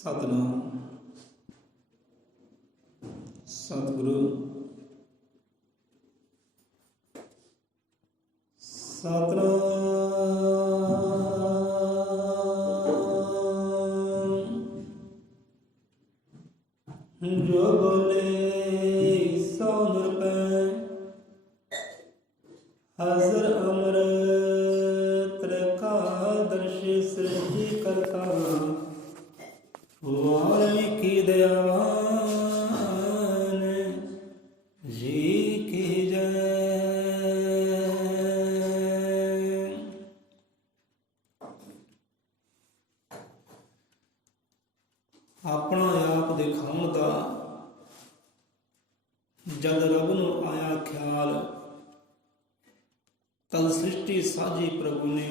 ਸਤਿਨਾਮ ਸਤਿਗੁਰੂ ਸਤਿਨਾਮ ਜੋ ਬੋਲੇ ਸੋ ਨਿਰਭੈ ਹਾਜ਼ਰ ਅੰਮ੍ਰਿਤ ਰਖਾ ਦਰਸ਼ ਸ੍ਰਿਸ਼ਟੀ ਕਰਤਾ ਵਾਲਮੀਕਿ ਦਇਆਵਾਨ ਜੀ ਕੀ ਜੈ। ਆਪਣਾ ਆਪ ਦਿਖਾਉਣ ਦਾ ਜਦ ਰੱਬ ਨੂੰ ਆਇਆ ਖਿਆਲ, ਤਦ ਸ੍ਰਿਸ਼ਟੀ ਸਾਜੀ ਪ੍ਰਭੂ ਨੇ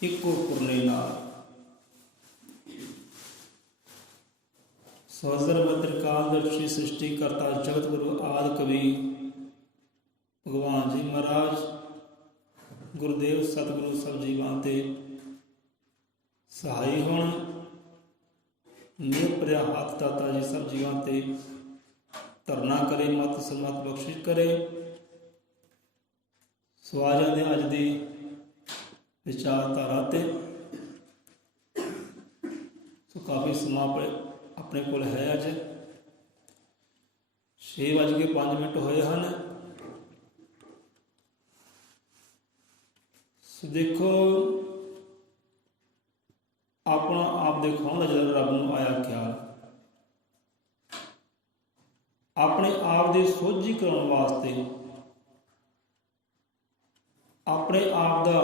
ਇੱਕੋ ਪੁਰਨੇ ਨਾਲ। ਸੋਜ਼ਰ ਤ੍ਰਿਕਾਲਦਰਸ਼ੀ ਸ੍ਰਿਸ਼ਟੀ ਕਰਤਾ ਜਗਤ ਗੁਰੂ ਆਦਿ ਕਵੀ ਭਗਵਾਨ ਜੀ ਮਹਾਰਾਜ ਗੁਰਦੇਵ ਸਤਿਗੁਰੂ ਸਭ ਜੀਵਾਂ ਤੇ ਸਹਾਈ ਹੋਣ। ਨਿਰ ਭਰਿਆ ਹੱਥ ਦਾਤਾ ਜੀ ਸਭ ਜੀਵਾਂ ਤੇ ਧਰਨਾ ਕਰੇ, ਮਤ ਸਨਮਤ ਬਖਸ਼ਿਸ਼ ਕਰੇ। ਸਵਾਜਾਂ ਦੇ ਅੱਜ ਦੀ ਵਿਚਾਰਧਾਰਾ ਤੇ ਕਾਫੀ ਸਮਾਂ ਆਪਣੇ ਕੋਲ ਹੈ। ਅੱਜ 6:05 ਹੋਏ ਹਨ। ਦੇਖੋ, ਆਪਣਾ ਆਪ ਦਿਖਾਉਣ ਦਾ ਜਦੋਂ ਰੱਬ ਨੂੰ ਆਇਆ ਖਿਆਲ, ਆਪਣੇ ਆਪ ਦੀ ਸੋਝੀ ਕਰਾਉਣ ਵਾਸਤੇ, ਆਪਣੇ ਆਪ ਦਾ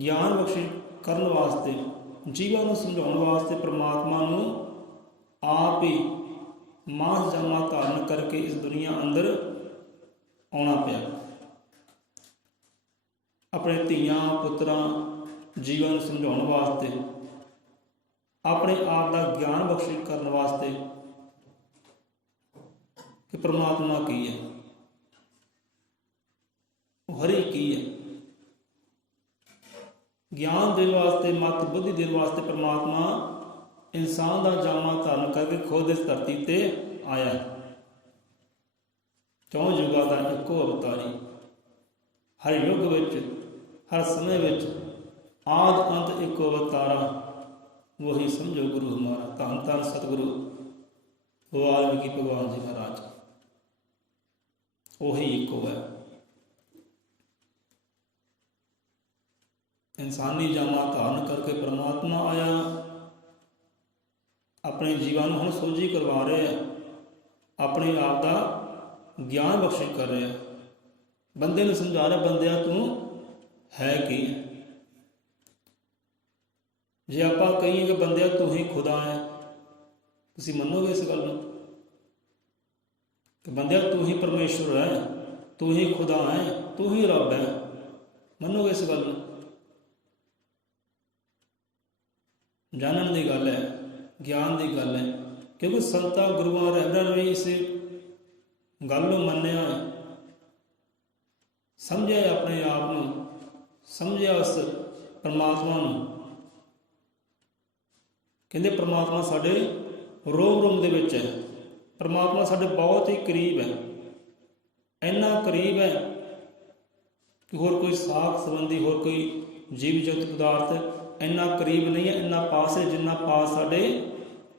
ਗਿਆਨ ਬਖਸ਼ਿਸ਼ ਕਰਨ ਵਾਸਤੇ, ਜੀਵਾਂ ਨੂੰ ਸਮਝਾਉਣ ਵਾਸਤੇ ਪ੍ਰਮਾਤਮਾ ਨੂੰ ਆਪ ਹੀ ਮਾਨਸ ਜਾਮਾ ਧਾਰਨ ਕਰਕੇ ਇਸ ਦੁਨੀਆ ਅੰਦਰ ਆਉਣਾ ਪਿਆ। ਆਪਣੇ ਧੀਆਂ ਪੁੱਤਰਾਂ ਜੀਵਾਂ ਨੂੰ ਸਮਝਾਉਣ ਵਾਸਤੇ, ਆਪਣੇ ਆਪ ਦਾ ਗਿਆਨ ਬਖਸ਼ਿਸ਼ ਕਰਨ ਵਾਸਤੇ ਕਿ ਪ੍ਰਮਾਤਮਾ ਕੀ ਹੈ, ਉਹ ਹਰੀ ਕੀ ਹੈ। ਗਿਆਨ ਦੇਣ ਵਾਸਤੇ, ਮਤ ਬੁੱਧੀ ਦੇਣ ਵਾਸਤੇ ਪ੍ਰਮਾਤਮਾ ਇਨਸਾਨ ਦਾ ਜਾਮਾ ਧਾਰਨ ਕਰਕੇ ਖੁਦ ਇਸ ਧਰਤੀ ਤੇ ਆਇਆ। ਚੌਂ ਯੁਗਾਂ ਦਾ ਇੱਕੋ ਅਵਤਾਰੀ, ਹਰ ਯੁੱਗ ਵਿੱਚ, ਹਰ ਸਮੇਂ ਵਿੱਚ ਆਦ ਅੰਤ ਇੱਕੋ ਅਵਤਾਰਾ। ਵਹੀ ਸਮਝੋ ਗੁਰੂ ਹਮਾਰਾ। ਧੰਨ ਧੰਨ ਸਤਿਗੁਰੂ ਵਾਲਮੀਕਿ ਭਗਵਾਨ ਜੀ ਮਹਾਰਾਜ, ਉਹੀ ਇੱਕੋ ਹੈ। ਇਨਸਾਨੀ ਜਾਮਾ ਧਾਰਨ ਕਰਕੇ ਪ੍ਰਮਾਤਮਾ ਆਇਆ, ਆਪਣੇ ਜੀਵਾਂ ਨੂੰ ਹੁਣ ਸੋਝੀ ਕਰਵਾ ਰਹੇ ਆ, ਆਪਣੇ ਆਪ ਦਾ ਗਿਆਨ ਬਖਸ਼ਿਸ਼ ਕਰ ਰਿਹਾ, ਬੰਦੇ ਨੂੰ ਸਮਝਾ ਰਿਹਾ, ਬੰਦਿਆ ਤੂੰ ਹੈ ਕੀ। ਜੇ ਆਪਾਂ ਕਹੀਏ ਕਿ ਬੰਦਿਆ ਤੂੰ ਹੀ ਖੁਦਾ ਹੈ, ਤੁਸੀਂ ਮੰਨੋਗੇ ਇਸ ਗੱਲ ਨੂੰ ਕਿ ਬੰਦਿਆ ਤੂੰ ਹੀ ਪਰਮੇਸ਼ਵਰ ਹੈ, ਤੂੰ ਹੀ ਖੁਦਾ ਹੈ, ਤੂੰ ਹੀ ਰੱਬ ਹੈ? ਮੰਨੋਗੇ ਇਸ ਗੱਲ ਨੂੰ? ਜਾਣਨ ਦੀ ਗੱਲ ਹੈ, ਗਿਆਨ ਦੀ ਗੱਲ ਹੈ, ਕਿਉਂਕਿ ਸੰਤਾਂ ਗੁਰੂਆਂ ਰਹਿਬਰਾਂ ਨੇ ਇਸ ਗੱਲ ਨੂੰ ਮੰਨਿਆ, ਸਮਝਿਆ, ਆਪਣੇ ਆਪ ਨੂੰ ਸਮਝਿਆ, ਉਸ ਪਰਮਾਤਮਾ ਨੂੰ। ਕਹਿੰਦੇ ਪ੍ਰਮਾਤਮਾ ਸਾਡੇ ਰੋਮ ਰੋਮ ਦੇ ਵਿੱਚ ਹੈ, ਪ੍ਰਮਾਤਮਾ ਸਾਡੇ ਬਹੁਤ ਹੀ ਕਰੀਬ ਹੈ। ਇੰਨਾ ਕਰੀਬ ਹੈ ਕਿ ਹੋਰ ਕੋਈ ਸਾਖ ਸੰਬੰਧੀ, ਹੋਰ ਕੋਈ ਜੀਵ ਜਗਤ ਪਦਾਰਥ ਇੰਨਾ ਕਰੀਬ ਨਹੀਂ ਹੈ, ਇੰਨਾ ਪਾਸ ਹੈ ਜਿੰਨਾ ਪਾਸ ਸਾਡੇ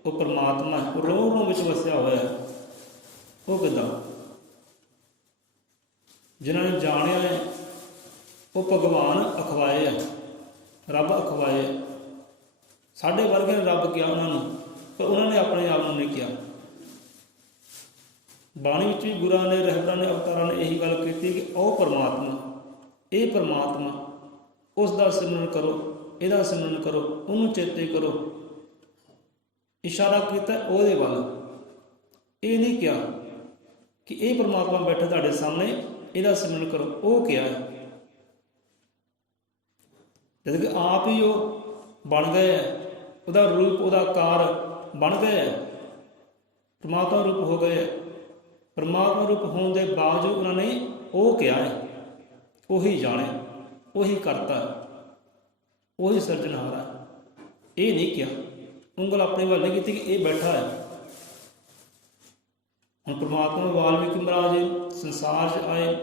ਉਹ ਪਰਮਾਤਮਾ ਹੈ। ਉਹ ਰੋਮ ਰੋਮ ਵਿੱਚ ਵਸਿਆ ਹੋਇਆ ਹੈ। ਉਹ ਕਿੱਦਾਂ? ਜਿਨ੍ਹਾਂ ਨੇ ਜਾਣਿਆ ਹੈ ਉਹ ਭਗਵਾਨ ਅਖਵਾਏ ਹੈ, ਰੱਬ ਅਖਵਾਏ ਹੈ। ਸਾਡੇ ਵਰਗੇ ਨੇ ਰੱਬ ਕਿਹਾ ਉਹਨਾਂ ਨੂੰ, ਪਰ ਉਹਨਾਂ ਨੇ ਆਪਣੇ ਆਪ ਨੂੰ ਨਹੀਂ ਕਿਹਾ। ਬਾਣੀ ਵਿੱਚ ਵੀ ਗੁਰਾਂ ਨੇ, ਰਹਿਬਰਾਂ ਨੇ, ਅਵਤਾਰਾਂ ਨੇ ਇਹੀ ਗੱਲ ਕੀਤੀ ਕਿ ਉਹ ਪਰਮਾਤਮਾ, ਇਹ ਪਰਮਾਤਮਾ, ਉਸ ਦਾ ਸਿਮਰਨ ਕਰੋ, ਇਹਦਾ ਸਿਮਰਨ ਕਰੋ, ਉਹਨੂੰ ਚੇਤੇ ਕਰੋ। ਇਸ਼ਾਰਾ ਕੀਤਾ ਉਹਦੇ ਵੱਲ। ਇਹ ਨਹੀਂ ਕਿਹਾ ਕਿ ਇਹ ਪਰਮਾਤਮਾ ਬੈਠਾ ਤੁਹਾਡੇ ਸਾਹਮਣੇ, ਇਹਦਾ ਸਿਮਰਨ ਕਰੋ। ਉਹ ਕਿਹਾ ਜਦ ਕਿ ਆਪ ਹੀ ਉਹ ਬਣ ਗਏ, ਉਹਦਾ ਰੂਪ, ਉਹਦਾ ਆਕਾਰ ਬਣ ਗਏ, ਪਰਮਾਤਮਾ ਰੂਪ ਹੋ ਗਏ। ਪਰਮਾਤਮਾ ਰੂਪ ਹੋਣ ਦੇ ਬਾਵਜੂਦ ਉਹਨਾਂ ਨੇ ਉਹ ਕਿਹਾ ਹੈ, ਉਹੀ ਜਾਣੇ, ਉਹੀ ਕਰਤਾ, ਉਹੀ ਸਿਰਜਣਹਾਰ ਹੈ। ਇਹ ਨਹੀਂ ਕਿਹਾ ਉਂਗਲ ਆਪਣੀ ਵੱਲ ਨਹੀਂ ਕੀਤੀ ਕਿ ਇਹ ਬੈਠਾ ਹੈ। ਹੁਣ ਪ੍ਰਮਾਤਮਾ ਵਾਲਮੀਕੀ ਮਹਾਰਾਜ ਸੰਸਾਰ 'ਚ ਆਏ,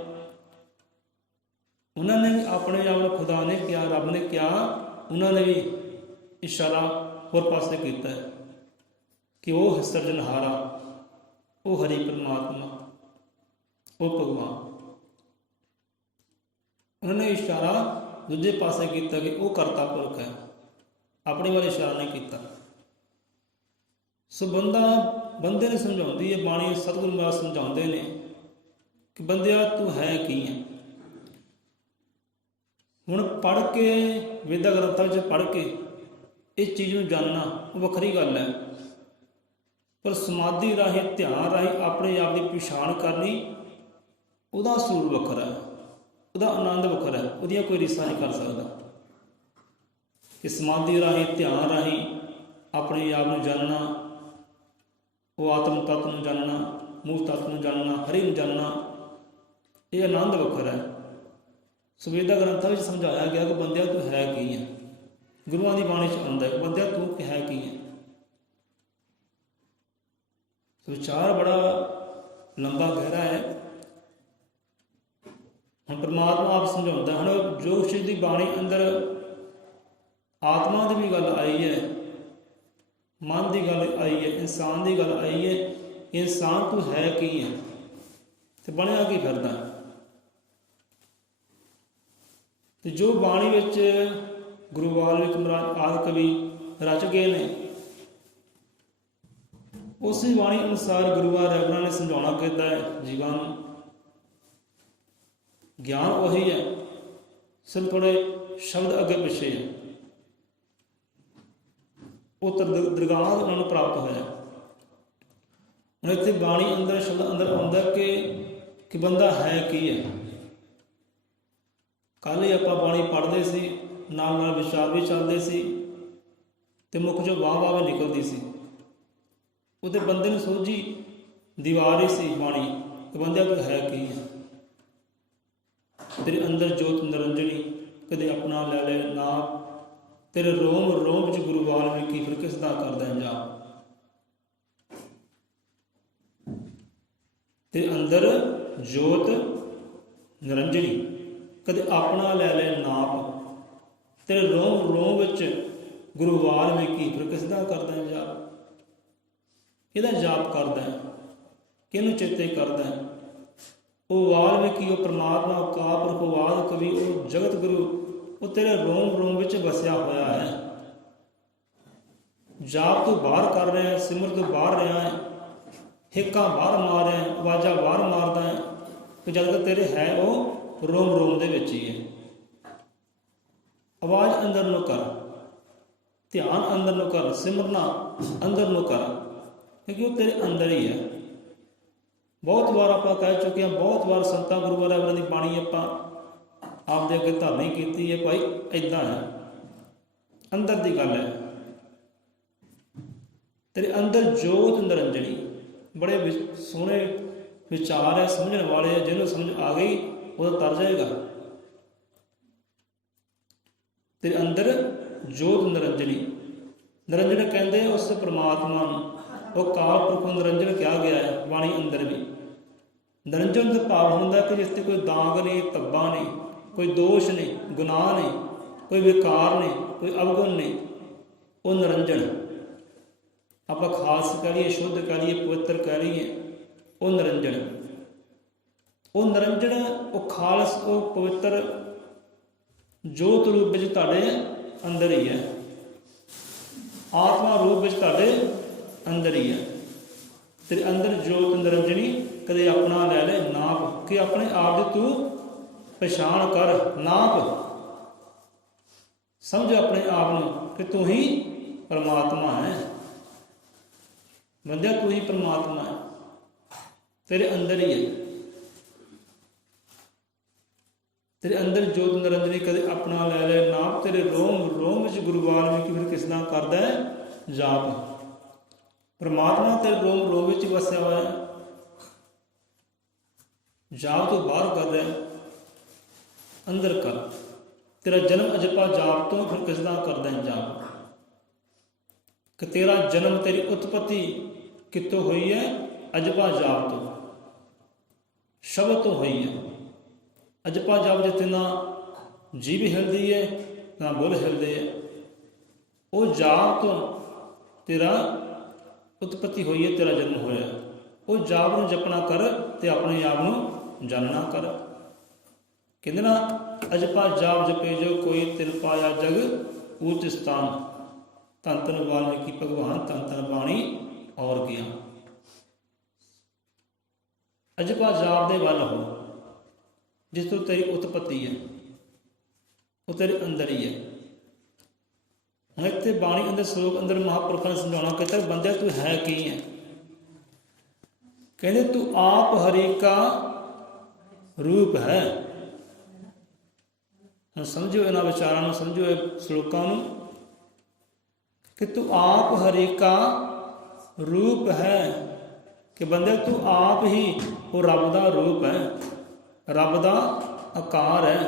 ਉਹਨਾਂ ਨੇ ਵੀ ਆਪਣੇ ਆਪ ਨੂੰ ਖੁਦਾ ਨੇ ਕਿਹਾ, ਰੱਬ ਨੇ ਕਿਹਾ, ਉਹਨਾਂ ਨੇ ਵੀ ਇਸ਼ਾਰਾ ਹੋਰ ਪਾਸੇ ਕੀਤਾ ਹੈ ਕਿ ਉਹ ਸਿਰਜਣਹਾਰਾ, ਉਹ ਹਰੀ ਪਰਮਾਤਮਾ, ਉਹ ਭਗਵਾਨ। ਉਹਨਾਂ ਨੇ ਇਸ਼ਾਰਾ ਦੂਜੇ ਪਾਸੇ ਕੀਤਾ ਕਿ ਉਹ ਕਰਤਾ ਪੁਰਖ ਹੈ, ਆਪਣੇ ਵੱਲ ਇਸ਼ਾਰਾ ਨਹੀਂ ਕੀਤਾ। ਸੋ ਬੰਦੇ ਨੂੰ ਸਮਝਾਉਂਦੀ ਹੈ ਬਾਣੀ, ਸਤਿਗੁਰੂ ਮਹਾਰਾਜ ਸਮਝਾਉਂਦੇ ਨੇ ਕਿ ਬੰਦਿਆ ਤੂੰ ਹੈ ਕੀ ਹੈ। ਹੁਣ ਪੜ੍ਹ ਕੇ ਵੇਦਾਂ ਗ੍ਰੰਥਾਂ ਵਿੱਚ ਪੜ੍ਹ ਕੇ ਇਸ ਚੀਜ਼ ਨੂੰ ਜਾਣਨਾ ਉਹ ਵੱਖਰੀ ਗੱਲ ਹੈ, ਪਰ ਸਮਾਧੀ ਰਾਹੀਂ, ਧਿਆਨ ਰਾਹੀਂ ਆਪਣੇ ਆਪ ਦੀ ਪਛਾਣ ਕਰਨੀ, ਉਹਦਾ ਸਰੂਪ ਵੱਖਰਾ ਹੈ, ਉਹਦਾ ਆਨੰਦ ਵੱਖਰਾ ਹੈ, ਉਹਦੀਆਂ ਕੋਈ ਰੀਸਾਂ ਨਹੀਂ ਕਰ ਸਕਦਾ। ਕਿ ਸਮਾਧੀ ਰਾਹੀਂ, ਧਿਆਨ ਰਾਹੀਂ ਆਪਣੇ ਆਪ ਨੂੰ ਜਾਣਨਾ, ਉਹ ਆਤਮ ਤੱਤ ਨੂੰ ਜਾਣਨਾ, ਮੂਲ ਤੱਤ ਨੂੰ ਜਾਣਨਾ, ਹਰੀ ਨੂੰ ਜਾਣਨਾ, ਇਹ ਆਨੰਦ ਵੱਖਰਾ ਹੈ। ਸੋ ਵੇਦਾਂ ਗ੍ਰੰਥਾਂ ਵਿੱਚ ਸਮਝਾਇਆ ਗਿਆ ਕਿ ਬੰਦਿਆ ਤੂੰ ਹੈ ਕੀ ਹੈ। ਗੁਰੂਆਂ ਦੀ ਬਾਣੀ 'ਚ ਆਉਂਦਾ ਹੈ ਕਿ ਬੰਦਿਆ ਤੂੰ ਹੈ ਕੀ ਹੈ। ਸੋ ਵਿਚਾਰ ਬੜਾ ਲੰਬਾ ਗਹਿਰਾ ਹੈ। ਹੁਣ ਪਰਮਾਤਮਾ ਆਪ ਸਮਝਾਉਂਦਾ। ਹੁਣ ਜੋ ਸ਼੍ਰੀ ਦੀ ਬਾਣੀ ਅੰਦਰ ਆਤਮਾ ਦੀ ਵੀ ਗੱਲ ਆਈ ਹੈ, ਮਨ ਦੀ ਗੱਲ ਆਈ ਹੈ, ਇਨਸਾਨ ਦੀ ਗੱਲ ਆਈ ਹੈ। ਇਨਸਾਨ ਤੂੰ ਹੈ ਕੀ ਹੈ ਤੇ ਬਣਿਆ ਕੀ ਫਿਰਦਾ। ਤੇ ਜੋ ਬਾਣੀ ਵਿੱਚ ਗੁਰੂ ਵਾਲਮੀਕੀ ਮਹਾਰਾਜ ਆਦਿ ਕਵੀ ਰਚ ਗਏ ਨੇ, ਉਸੇ ਬਾਣੀ ਅਨੁਸਾਰ ਗੁਰੂਆਂ ਰਹਿਬਰਾਂ ਨੇ ਸਮਝਾਉਣਾ ਕੀਤਾ ਹੈ ਜੀਵਾਂ ਨੂੰ। ਗਿਆਨ ਉਹੀ ਹੈ, ਸਿਰਫ ਥੋੜੇ ਸ਼ਬਦ ਅੱਗੇ ਪਿੱਛੇ ਹੈ। ਉਹ ਦਰਗਾਹ ਉਹਨਾਂ ਨੂੰ ਪ੍ਰਾਪਤ ਹੋਇਆ। ਹੁਣ ਇੱਥੇ ਬਾਣੀ ਅੰਦਰ ਸ਼ਬਦ ਅੰਦਰ ਆਉਂਦਾ ਕਿ ਬੰਦਾ ਹੈ ਕੀ ਹੈ। ਕੱਲ੍ਹ ਹੀ ਆਪਾਂ ਬਾਣੀ ਪੜ੍ਹਦੇ ਸੀ, ਨਾਲ ਨਾਲ ਵਿਚਾਰ ਵੀ ਚੱਲਦੇ ਸੀ, ਤੇ ਮੁੱਖ ਚੋਂ ਵਾਹ ਵੀ ਨਿਕਲਦੀ ਸੀ। ਉਹਦੇ ਬੰਦੇ ਨੂੰ ਸੋਝੀ ਦੀਵਾਰ ਹੀ ਸੀ ਬਾਣੀ ਕਿ ਬੰਦਿਆ ਤੂੰ ਹੈ ਕੀ ਹੈ। ਤੇਰੇ ਅੰਦਰ ਜੋਤ ਨਿਰੰਜਣੀ, ਕਦੇ ਆਪਣਾ ਲੈ ਲੈ ਨਾਮ, ਤੇਰੇ ਰੋਮ ਰੋਮ ਵਿੱਚ ਗੁਰੂ ਵਾਲਮੀਕੀ, ਫਿਰ ਕਿਸ ਦਾ ਕਰਦਾ ਜਾਪ। ਤੇਰੇ ਅੰਦਰ ਜੋਤ ਨਿਰੰਜਣੀ, ਕਦੇ ਆਪਣਾ ਲੈ ਲੈ ਨਾਪ, ਤੇਰੇ ਰੋਮ ਰੋਮ ਵਿੱਚ ਗੁਰੂ ਵਾਲਮੀਕੀ, ਫਿਰ ਕਿਸ ਦਾ ਕਰਦਾ ਜਾਪ। ਇਹਦਾ ਜਾਪ ਕਰਦਾ ਹੈ, ਕਿਹਨੂੰ ਚੇਤੇ ਕਰਦਾ ਹੈ। ਉਹ ਵਾਲਮੀਕੀ, ਉਹ ਪਰਮਾਤਮਾ, ਉਹ ਕਾਪੁਰਖ, ਉਹ ਆਦਿ ਕਵੀ, ਉਹ ਜਗਤ ਗੁਰੂ, ਉਹ ਤੇਰੇ ਰੋਮ ਰੋਮ ਵਿੱਚ ਵਸਿਆ ਹੋਇਆ ਹੈ। ਜਾਪ ਤੋਂ ਬਾਹਰ ਕਰ ਰਿਹਾ ਹੈ, ਸਿਮਰ ਤੋਂ ਬਾਹਰ ਰਿਹਾ ਹੈ, ਹਿੱਕਾਂ ਬਾਹਰ ਮਾਰ ਰਿਹਾ ਹੈ, ਆਵਾਜ਼ਾਂ ਬਾਹਰ ਮਾਰਦਾ ਹੈ, ਕਿ ਜਦ ਤੱਕ ਤੇਰੇ ਹੈ ਉਹ ਰੋਮ ਰੋਮ ਦੇ ਵਿੱਚ ਹੀ ਹੈ। ਆਵਾਜ਼ ਅੰਦਰ ਨੂੰ ਕਰ, ਧਿਆਨ ਅੰਦਰ ਨੂੰ ਕਰ, ਸਿਮਰਨਾ ਅੰਦਰ ਨੂੰ ਕਰ, ਕਿਉਂਕਿ ਉਹ ਤੇਰੇ ਅੰਦਰ ਹੀ ਹੈ। ਬਹੁਤ ਵਾਰ ਆਪਾਂ ਕਹਿ ਚੁੱਕੇ ਹਾਂ, ਬਹੁਤ ਵਾਰ ਸੰਤਾਂ ਗੁਰੂਆਂ ਰਹਿਬਰਾਂ ਦੀ ਬਾਣੀ ਆਪਾਂ ਆਪਦੇ ਅੱਗੇ ਧਾਰਨੀ ਕੀਤੀ ਹੈ। ਭਾਈ ਇੱਦਾਂ ਹੈ, ਅੰਦਰ ਦੀ ਗੱਲ ਹੈ। ਤੇਰੇ ਅੰਦਰ ਜੋਤ ਨਿਰੰਜਣੀ, ਬੜੇ ਸੋਹਣੇ ਵਿਚਾਰ ਹੈ, ਸਮਝਣ ਵਾਲੇ ਹੈ। ਜਿਹਨੂੰ ਸਮਝ ਆ ਗਈ ਉਹਦਾ ਤਰ ਜਾਏਗਾ। ਤੇਰੇ ਅੰਦਰ ਜੋਤ ਨਿਰੰਜਣੀ, ਨਿਰੰਜਨ ਕਹਿੰਦੇ ਉਸ ਪਰਮਾਤਮਾ ਨੂੰ, ਉਹ ਕਾਲ ਪੁਰਖ ਨੂੰ ਨਿਰੰਜਨ ਕਿਹਾ ਗਿਆ ਹੈ ਬਾਣੀ ਅੰਦਰ ਵੀ। ਨਿਰੰਜਨ ਦਾ ਭਾਵ ਹੁੰਦਾ ਕਿ ਜਿਸ 'ਤੇ ਕੋਈ ਦਾਗ ਨਹੀਂ, ਧੱਬਾ ਨਹੀਂ, ਕੋਈ ਦੋਸ਼ ਨਹੀਂ, ਗੁਨਾਹ ਨਹੀਂ, ਕੋਈ ਵਿਕਾਰ ਨਹੀਂ, ਕੋਈ ਅਵਗੁਣ ਨਹੀਂ, ਉਹ ਨਿਰੰਜਨ। ਆਪਾਂ ਖਾਲਸ ਕਹਿ ਲਈਏ, ਸ਼ੁੱਧ ਕਹਿ ਲਈਏ, ਪਵਿੱਤਰ ਕਹਿ ਲਈਏ, ਉਹ ਨਿਰੰਜਨ। ਉਹ ਨਿਰੰਜਨ, ਉਹ ਖਾਲਸ, ਉਹ ਪਵਿੱਤਰ ਜੋਤ ਰੂਪ ਵਿੱਚ ਤੁਹਾਡੇ ਅੰਦਰ ਹੀ ਹੈ, ਆਤਮਾ ਰੂਪ ਵਿੱਚ ਤੁਹਾਡੇ ਅੰਦਰ ਹੀ ਹੈ। ਤੇਰੇ ਅੰਦਰ ਜੋਤ ਨਿਰੰਜਣੀ, ਕਦੇ ਆਪਣਾ ਲੈ ਲੈ ਨਾਪ, ਕਿ ਆਪਣੇ ਆਪ ਦੀ ਤੂੰ ਪਛਾਣ ਕਰ, ਨਾਪ ਸਮਝ ਆਪਣੇ ਆਪ ਨੂੰ ਕਿ ਤੂੰ ਹੀ ਪਰਮਾਤਮਾ ਹੈ। ਬੰਦਿਆ ਤੂੰ ਹੀ ਪਰਮਾਤਮਾ ਹੈ, ਤੇਰੇ ਅੰਦਰ ਹੀ ਹੈ। ਤੇਰੇ ਅੰਦਰ ਜੋਤ ਨਿਰੰਜਨੀ, ਕਦੇ ਆਪਣਾ ਲੈ ਲੈ ਨਾਪ, ਤੇਰੇ ਰੋਮ ਰੋਮ ਵਿੱਚ ਗੁਰੂ ਵਾਲਮੀਕੀ, ਫਿਰ ਕਿਸ ਦਾ ਕਰਦਾ ਹੈ ਜਾਪ। ਪਰਮਾਤਮਾ ਤੇਰੇ ਰੋਮ ਰੋਮ ਵਿੱਚ ਵਸਿਆ ਹੋਇਆ ਹੈ। ਜਾਪ ਤੋਂ ਬਾਹਰ ਕਰ ਰਿਹਾ, ਅੰਦਰ ਕਰ। ਤੇਰਾ ਜਨਮ ਅਜਪਾ ਜਾਪ ਤੋਂ, ਫਿਰ ਕਿਸ ਦਾ ਕਰਦਾ ਹੈ ਜਾਪ। ਕਿ ਤੇਰਾ ਜਨਮ, ਤੇਰੀ ਉਤਪਤੀ ਕਿੱਥੋਂ ਹੋਈ ਹੈ? ਅਜਪਾ ਜਾਪ ਤੋਂ, ਸ਼ਬਦ ਤੋਂ ਹੋਈ ਹੈ। ਅਜਪਾ ਜਾਪ ਜਿੱਥੇ ਨਾ ਜੀਭ ਹਿਲਦੀ ਹੈ ਨਾ ਬੁੱਲ ਹਿਲਦੇ ਹੈ, ਉਹ ਜਾਪ ਤੋਂ ਤੇਰਾ ਉਤਪਤੀ ਹੋਈ ਹੈ, ਤੇਰਾ ਜਨਮ ਹੋਇਆ। ਉਹ ਜਾਪ ਨੂੰ ਜਪਣਾ ਕਰ ਤੇ ਆਪਣੇ ਆਪ ਨੂੰ ਜਾਣਨਾ ਕਰ। ਕਹਿੰਦੇ ਨਾ, ਅਜਪਾ ਜਾਪ ਜਪੇ ਜੋ ਕੋਈ ਤਿਲ ਪਾਇਆ ਜਗ ਊਚ ਸਥਾਨ। ਧੰਨ ਧੰਨ ਵਾਲਮੀਕੀ ਭਗਵਾਨ, ਧੰਨ ਧੰਨ ਬਾਣੀ ਔਰ ਗਿਆਨ। ਅਜਪਾ ਜਾਪ ਦੇ ਵੱਲ ਹੋ, ਜਿਸ ਤੋਂ ਤੇਰੀ ਉਤਪਤੀ ਹੈ, ਉਹ ਤੇਰੇ ਅੰਦਰ ਹੀ ਹੈ। ਹੁਣ ਇੱਥੇ ਬਾਣੀ ਅੰਦਰ, ਸ਼ਲੋਕ ਅੰਦਰ ਮਹਾਂਪੁਰਖਾਂ ਨੇ ਸਮਝਾਉਣਾ ਕਿ ਬੰਦਿਆ ਤੂੰ ਹੈ ਕੀ ਹੈ? ਕਹਿੰਦੇ ਤੂੰ ਆਪ ਹਰੀ ਕਾ ਰੂਪ ਹੈ। ਹੁਣ ਸਮਝੋ ਇਹਨਾਂ ਵਿਚਾਰਾਂ ਨੂੰ, ਸਮਝੋ ਇਹ ਸ਼ਲੋਕਾਂ ਨੂੰ, ਕਿ ਤੂੰ ਆਪ ਹਰੀ ਕਾ ਰੂਪ ਹੈ। ਕਿ ਬੰਦੇ ਤੂੰ ਆਪ ਹੀ ਉਹ ਰੱਬ ਦਾ ਰੂਪ ਹੈ, ਰੱਬ ਦਾ ਆਕਾਰ ਹੈ।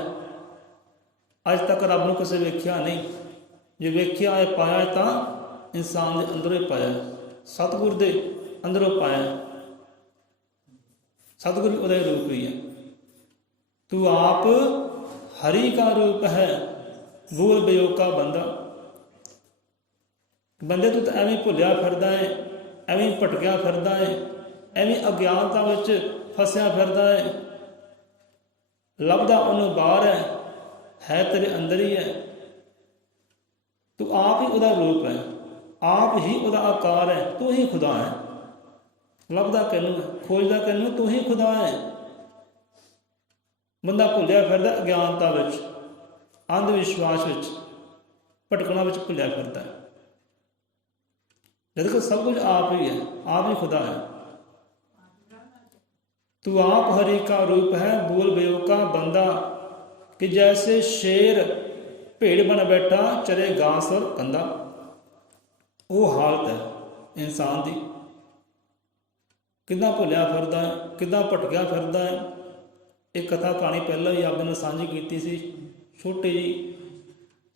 ਅੱਜ ਤੱਕ ਰੱਬ ਨੂੰ ਕਿਸੇ ਵੇਖਿਆ ਨਹੀਂ। ਜੇ ਵੇਖਿਆ ਹੈ, ਪਾਇਆ ਤਾਂ ਇਨਸਾਨ ਦੇ ਅੰਦਰੋਂ ਹੀ ਪਾਇਆ, ਸਤਿਗੁਰ ਦੇ ਅੰਦਰੋਂ ਪਾਇਆ। ਸਤਿਗੁਰ ਉਹਦਾ ਰੂਪ ਹੀ ਹੈ। ਤੂੰ ਆਪ ਹਰੀ ਕਾ ਰੂਪ ਹੈ, ਭੂਲ ਬਿਯੋਕਾ ਬੰਦਾ। ਬੰਦੇ ਤੂੰ ਤਾਂ ਐਵੇਂ ਭੁੱਲਿਆ ਫਿਰਦਾ ਹੈ, ਐਵੇਂ ਭਟਕਿਆ ਫਿਰਦਾ ਹੈ, ਐਵੇਂ ਅਗਿਆਨਤਾ ਵਿੱਚ ਫਸਿਆ ਫਿਰਦਾ ਹੈ। ਲੱਭਦਾ ਉਹਨੂੰ ਬਾਹਰ ਹੈ ਤੇਰੇ ਅੰਦਰ ਹੀ ਹੈ। ਤੂੰ ਆਪ ਹੀ ਉਹਦਾ ਰੂਪ ਹੈ, ਆਪ ਹੀ ਉਹਦਾ ਆਕਾਰ ਹੈ, ਤੂੰ ਹੀ ਖੁਦਾ ਹੈ। ਲੱਭਦਾ ਕਿਹਨੂੰ ਹੈ, ਖੋਜਦਾ ਕਿਹਨੂੰ? ਤੂੰ ਹੀ ਖੁਦਾ ਹੈ। ਬੰਦਾ ਭੁੱਲਿਆ ਫਿਰਦਾ ਅਗਿਆਨਤਾ ਵਿੱਚ, ਅੰਧ ਵਿਸ਼ਵਾਸ ਵਿੱਚ, ਭਟਕਣਾ ਵਿੱਚ ਭੁੱਲਿਆ ਫਿਰਦਾ ਹੈ। ਜਦ ਕਿ ਸਭ ਕੁਝ ਆਪ ਹੀ ਹੈ, ਆਪ ਹੀ ਖੁਦਾ ਹੈ। तू आप हरि का रूप है, बोल बेव का बंदा। कि जैसे शेर भेड़ बन बैठा चरे घास और कंधा। वो हालत है इंसान की। कितना भुलिया फिरदा है, कितना भटकिया फिरदा है। एक कथा कहानी पहले ही आपने साझी की सी, छोटी जी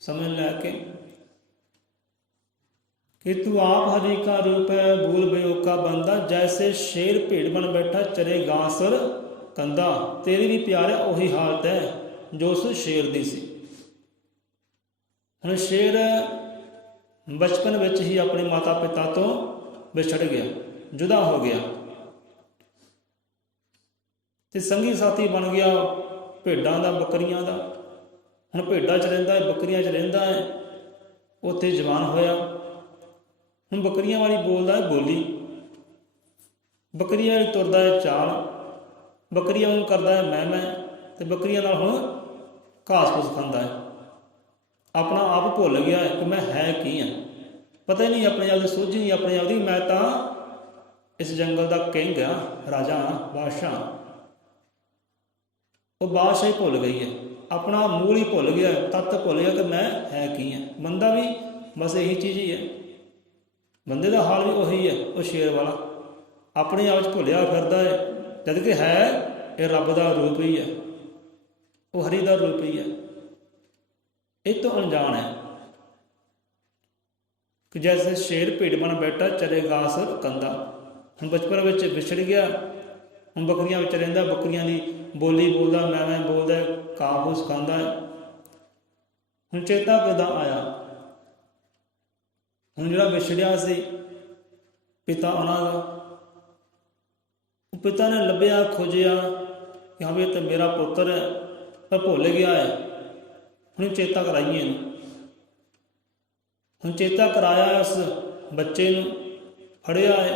समय लैके कि तू आप हरि का रूप है, भूल बेओ का बंदा। जैसे शेर भेड़ बन बैठा चरे घास और कंधा। तेरी भी प्यारे उही हालत है जो उस शेर दी सी। हुण शेर बचपन विच ही अपने माता पिता तो विछड़ गया, जुदा हो गया ते संगी साथी बन गया भेडां दा, बकरियां दा। हुण भेडां च रहिंदा है, बकरियां च रहिंदा है। उत्थे जवान होया। हुण बकरियां वाली बोलदा है बोली, बकरियां वाली तुरदा है चाल, बकरियां वांगू करदा है मैं ते बकरियां नाल हुण घास फूस खांदा है। अपना आप भुल गया है कि मैं है की हाँ। पता ही नहीं अपने आप की, सूझ नहीं अपने आप की, मैं तो इस जंगल का किंग हाँ, राजा हाँ, बादशाह। वो बादशाह ही भुल गई है, अपना मूल ही भुल गया, तत्त भुल गया कि मैं है की हाँ। बंदा भी बस यही चीज़ ही है, बंदे का हाल भी उही है। वो शेर वाला अपने आप भुलिया फिरदा है, जबकि है ये रब का रूप ही है, वो हरि का रूप ही है। ये तो अनजान है कि जैसे शेर भेड़ बन बैठा चरे घास कंधा। हम बचपन में विछड़ गया, हम बकरियां विच रहिंदा, बकरियां की बोली बोलदा, मैं बोलदा, घाह फूस खांदा है। हुण चेता किदां आया? हुण जिहड़ा विछड़िया सी पिता उन्हां दा, पिता ने लभ्या खोजिया कि हाँ भी तो मेरा पुत्र है, पर भुल गया है। हुण चेता कराइए इहनूं। हुण चेता कराया उस बच्चे नूं, फड़िया है,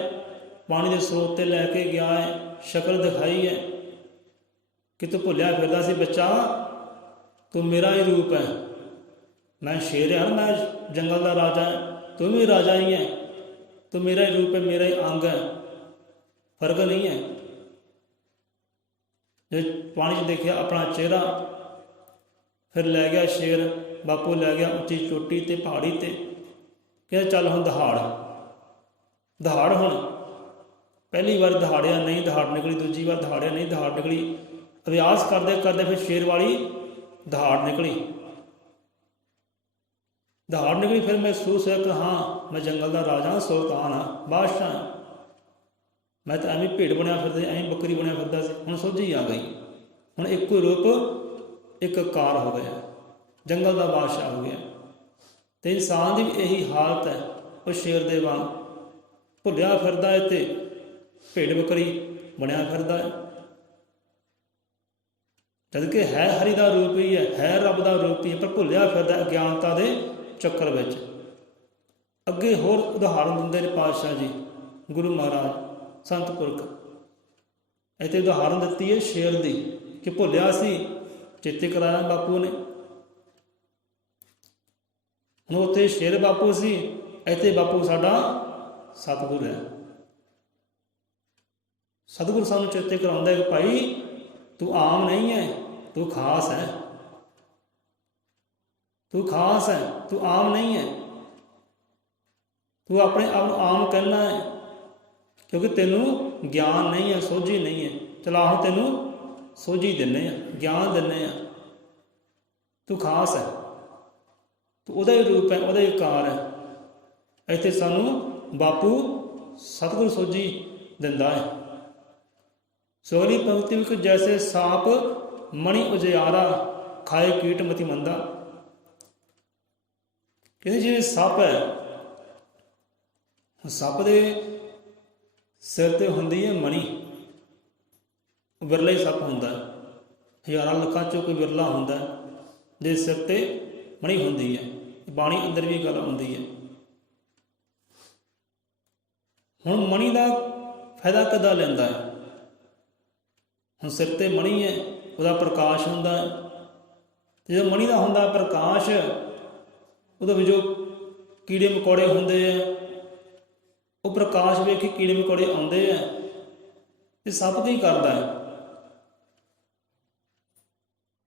पानी के स्रोत ते लैके गया है, शक्ल दिखाई है कि तू भुलिया फिरदा सी बच्चा, तू मेरा ही रूप है। मैं शेर है, मैं जंगल का राजा है, तू भी राजा ही है, तो मेरा ही रूप है, मेरा ही अंग है, फर्क नहीं है। जो पानी च देखिया अपना चेहरा, फिर लै गया शेर, बापू लै गया उच्ची चोटी ते पहाड़ी ते, कहता चल हुण दहाड़ दहाड़। हुण पहली बार दहाड़िया नहीं, दहाड़ निकली, दूजी बार दहाड़िया नहीं, दहाड़ निकली। अभ्यास करते करते फिर शेर वाली दहाड़ निकली। ਦਹਾੜ ਨਿਕਲੀ, ਫਿਰ ਮਹਿਸੂਸ ਹੋਇਆ ਕਿ ਹਾਂ ਮੈਂ ਜੰਗਲ ਦਾ ਰਾਜਾ, ਸੁਲਤਾਨ ਹਾਂ, ਬਾਦਸ਼ਾਹ ਹਾਂ। ਮੈਂ ਤਾਂ ਐਵੇਂ ਭੇਡ ਬਣਿਆ ਫਿਰਦਾ, ਐਵੇਂ ਬੱਕਰੀ ਬਣਿਆ ਫਿਰਦਾ ਸੀ। ਹੁਣ ਸੋਝੀ ਆ ਗਈ, ਹੁਣ ਇੱਕੋ ਹੀ ਰੂਪ ਇੱਕ ਕਾਰ ਹੋ ਗਿਆ, ਜੰਗਲ ਦਾ ਬਾਦਸ਼ਾਹ ਹੋ ਗਿਆ। ਅਤੇ ਇਨਸਾਨ ਦੀ ਵੀ ਇਹੀ ਹਾਲਤ ਹੈ, ਉਹ ਸ਼ੇਰ ਦੇ ਵਾਂਗ ਭੁੱਲਿਆ ਫਿਰਦਾ ਹੈ ਅਤੇ ਭੇਡ ਬੱਕਰੀ ਬਣਿਆ ਫਿਰਦਾ ਹੈ। ਜਦ ਕਿ ਹੈ ਹਰੀ ਦਾ ਰੂਪ ਹੀ ਹੈ ਰੱਬ ਦਾ ਰੂਪ ਹੀ ਹੈ, ਪਰ ਭੁੱਲਿਆ ਫਿਰਦਾ ਅਗਿਆਨਤਾ ਦੇ ਚੱਕਰ ਵਿੱਚ। ਅੱਗੇ ਹੋਰ ਉਦਾਹਰਨ ਦਿੰਦੇ ਨੇ ਪਾਤਸ਼ਾਹ ਜੀ, ਗੁਰੂ ਮਹਾਰਾਜ, ਸੰਤ ਪੁਰਖ। ਇੱਥੇ ਉਦਾਹਰਨ ਦਿੱਤੀ ਹੈ ਸ਼ੇਰ ਦੀ, ਕਿ ਭੁੱਲਿਆ ਸੀ, ਚੇਤੇ ਕਰਾਇਆ ਬਾਪੂ ਨੇ। ਹੁਣ ਉੱਥੇ ਸ਼ੇਰ ਬਾਪੂ ਸੀ, ਇੱਥੇ ਬਾਪੂ ਸਾਡਾ ਸਤਿਗੁਰ ਹੈ। ਸਤਿਗੁਰ ਸਾਨੂੰ ਚੇਤੇ ਕਰਾਉਂਦਾ ਹੈ ਕਿ ਭਾਈ ਤੂੰ ਆਮ ਨਹੀਂ ਹੈ, ਤੂੰ ਖਾਸ ਹੈ, ਤੂੰ ਖਾਸ ਹੈ, ਤੂੰ ਆਮ ਨਹੀਂ ਹੈ। ਤੂੰ ਆਪਣੇ ਆਪ ਨੂੰ ਆਮ ਕਹਿਣਾ ਹੈ ਕਿਉਂਕਿ ਤੈਨੂੰ ਗਿਆਨ ਨਹੀਂ ਹੈ, ਸੋਝੀ ਨਹੀਂ ਹੈ। ਚਲਾ ਹੁਣ ਤੈਨੂੰ ਸੋਝੀ ਦਿੰਦੇ ਆ, ਗਿਆਨ ਦਿੰਦੇ ਆ। ਤੂੰ ਖਾਸ ਹੈ, ਤੂੰ ਉਹਦਾ ਹੀ ਰੂਪ ਹੈ, ਉਹਦਾ ਹੀ ਆਕਾਰ ਹੈ। ਇੱਥੇ ਸਾਨੂੰ ਬਾਪੂ ਸਤਿਗੁਰ ਸੋਝੀ ਦਿੰਦਾ ਹੈ। ਸੋਹਣੀ ਪੰਕਤੀ ਵਿੱਚ, ਜੈਸੇ ਸਾਪ ਮਣੀ ਉਜਿਆਰਾ, ਖਾਏ ਕੀਟ ਮਤੀ ਮੰਦਾ। ਕਹਿੰਦੇ ਜਿਵੇਂ ਸੱਪ ਹੈ, ਸੱਪ ਦੇ ਸਿਰ 'ਤੇ ਹੁੰਦੀ ਹੈ ਮਣੀ, ਵਿਰਲਾ ਹੀ ਸੱਪ ਹੁੰਦਾ, ਹਜ਼ਾਰਾਂ ਲੱਖਾਂ 'ਚੋਂ ਕੋਈ ਵਿਰਲਾ ਹੁੰਦਾ ਜੇ ਸਿਰ 'ਤੇ ਮਣੀ ਹੁੰਦੀ ਹੈ। ਬਾਣੀ ਅੰਦਰ ਵੀ ਗੱਲ ਆਉਂਦੀ ਹੈ। ਹੁਣ ਮਣੀ ਦਾ ਫਾਇਦਾ ਕਿੱਦਾਂ ਲੈਂਦਾ ਹੈ? ਹੁਣ ਸਿਰ 'ਤੇ ਮਣੀ ਹੈ, ਉਹਦਾ ਪ੍ਰਕਾਸ਼ ਹੁੰਦਾ ਹੈ। ਜਦੋਂ ਮਣੀ ਦਾ ਹੁੰਦਾ ਪ੍ਰਕਾਸ਼, ਉਹਦੇ ਵਿੱਚੋਂ ਕੀੜੇ ਮਕੌੜੇ ਹੁੰਦੇ ਹੈ, ਉਹ ਪ੍ਰਕਾਸ਼ ਵੇਖ ਕੇ ਕੀੜੇ ਮਕੌੜੇ ਆਉਂਦੇ ਹੈ। ਇਹ ਸੱਪ ਕੀ ਕਰਦਾ ਹੈ?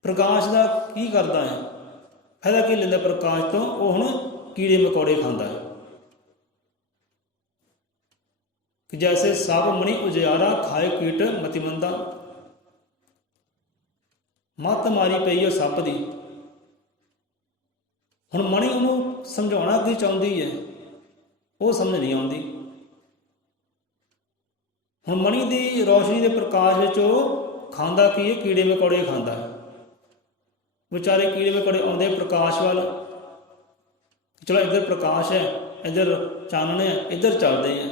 ਪ੍ਰਕਾਸ਼ ਦਾ ਕੀ ਕਰਦਾ ਹੈ? ਫਾਇਦਾ ਕੀ ਲੈਂਦਾ ਪ੍ਰਕਾਸ਼ ਤੋਂ? ਉਹ ਹੁਣ ਕੀੜੇ ਮਕੌੜੇ ਖਾਂਦਾ ਹੈ। ਕਿ ਜੈਸੇ ਸੱਪ ਮਣੀ ਉਜਿਆਰਾ, ਖਾਏ ਕੀਟ ਮਤੀ ਮੰਦਾ। ਮੱਤ ਮਾਰੀ ਪਈ ਹੈ ਸੱਪ ਦੀ। ਹੁਣ ਮਣੀ ਉਹਨੂੰ ਸਮਝਾਉਣਾ ਕੀ ਚਾਹੁੰਦੀ ਹੈ, ਉਹ ਸਮਝ ਨਹੀਂ ਆਉਂਦੀ। ਹੁਣ ਮਣੀ ਦੀ ਰੌਸ਼ਨੀ ਦੇ ਪ੍ਰਕਾਸ਼ ਵਿੱਚ ਉਹ ਖਾਂਦਾ ਕੀ ਹੈ? ਕੀੜੇ ਮਕੌੜੇ ਖਾਂਦਾ ਹੈ। ਵਿਚਾਰੇ ਕੀੜੇ ਮਕੌੜੇ ਆਉਂਦੇ ਪ੍ਰਕਾਸ਼ ਵੱਲ, ਚਲੋ ਇੱਧਰ ਪ੍ਰਕਾਸ਼ ਹੈ, ਇੱਧਰ ਚਾਨਣ ਹੈ, ਇੱਧਰ ਚੱਲਦੇ ਆ।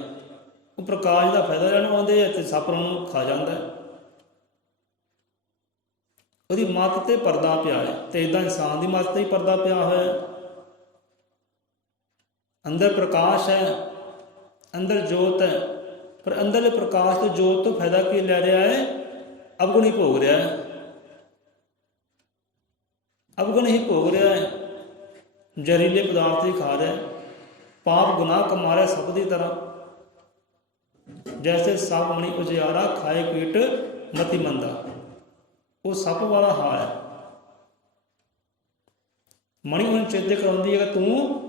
ਉਹ ਪ੍ਰਕਾਸ਼ ਦਾ ਫਾਇਦਾ ਲੈਣ ਆਉਂਦੇ ਆ ਅਤੇ ਸੱਪ ਨੂੰ ਖਾ ਜਾਂਦਾ ਹੈ। ਉਹਦੀ ਮੱਤ 'ਤੇ ਪਰਦਾ ਪਿਆ ਹੈ, ਅਤੇ ਇੱਦਾਂ ਇਨਸਾਨ ਦੀ ਮੱਤ 'ਤੇ ਹੀ ਪਰਦਾ ਪਿਆ ਹੋਇਆ ਹੈ। ਅੰਦਰ ਪ੍ਰਕਾਸ਼ ਹੈ, ਅੰਦਰ ਜੋਤ ਹੈ, ਪਰ ਅੰਦਰਲੇ ਪ੍ਰਕਾਸ਼ ਤੋਂ ਜੋਤ ਤੋਂ ਫਾਇਦਾ ਕੀ ਲੈ ਰਿਹਾ ਹੈ? ਅਵਗੁਣ ਹੀ ਭੋਗ ਰਿਹਾ ਹੈ, ਅਵਗੁਣ ਹੀ ਭੋਗ ਰਿਹਾ ਹੈ। ਜ਼ਹਿਰੀਲੇ ਪਦਾਰਥ ਹੀ ਖਾ ਰਿਹਾ, ਪਾਪ ਗੁਨਾਹ ਕਮਾ ਰਿਹਾ ਸੱਪ ਦੀ ਤਰ੍ਹਾਂ। ਜੈਸੇ ਸੱਪ ਮਣੀ ਉਜਿਆਰਾ, ਖਾਏ ਕੀਟ ਮਤੀ ਮੰਦਾ। ਉਹ ਸੱਪ ਵਾਲਾ ਹਾਲ ਹੈ। ਮਣੀ ਉਹਨੂੰ ਚੇਤੇ ਕਰਾਉਂਦੀ ਹੈ ਕਿ ਤੂੰ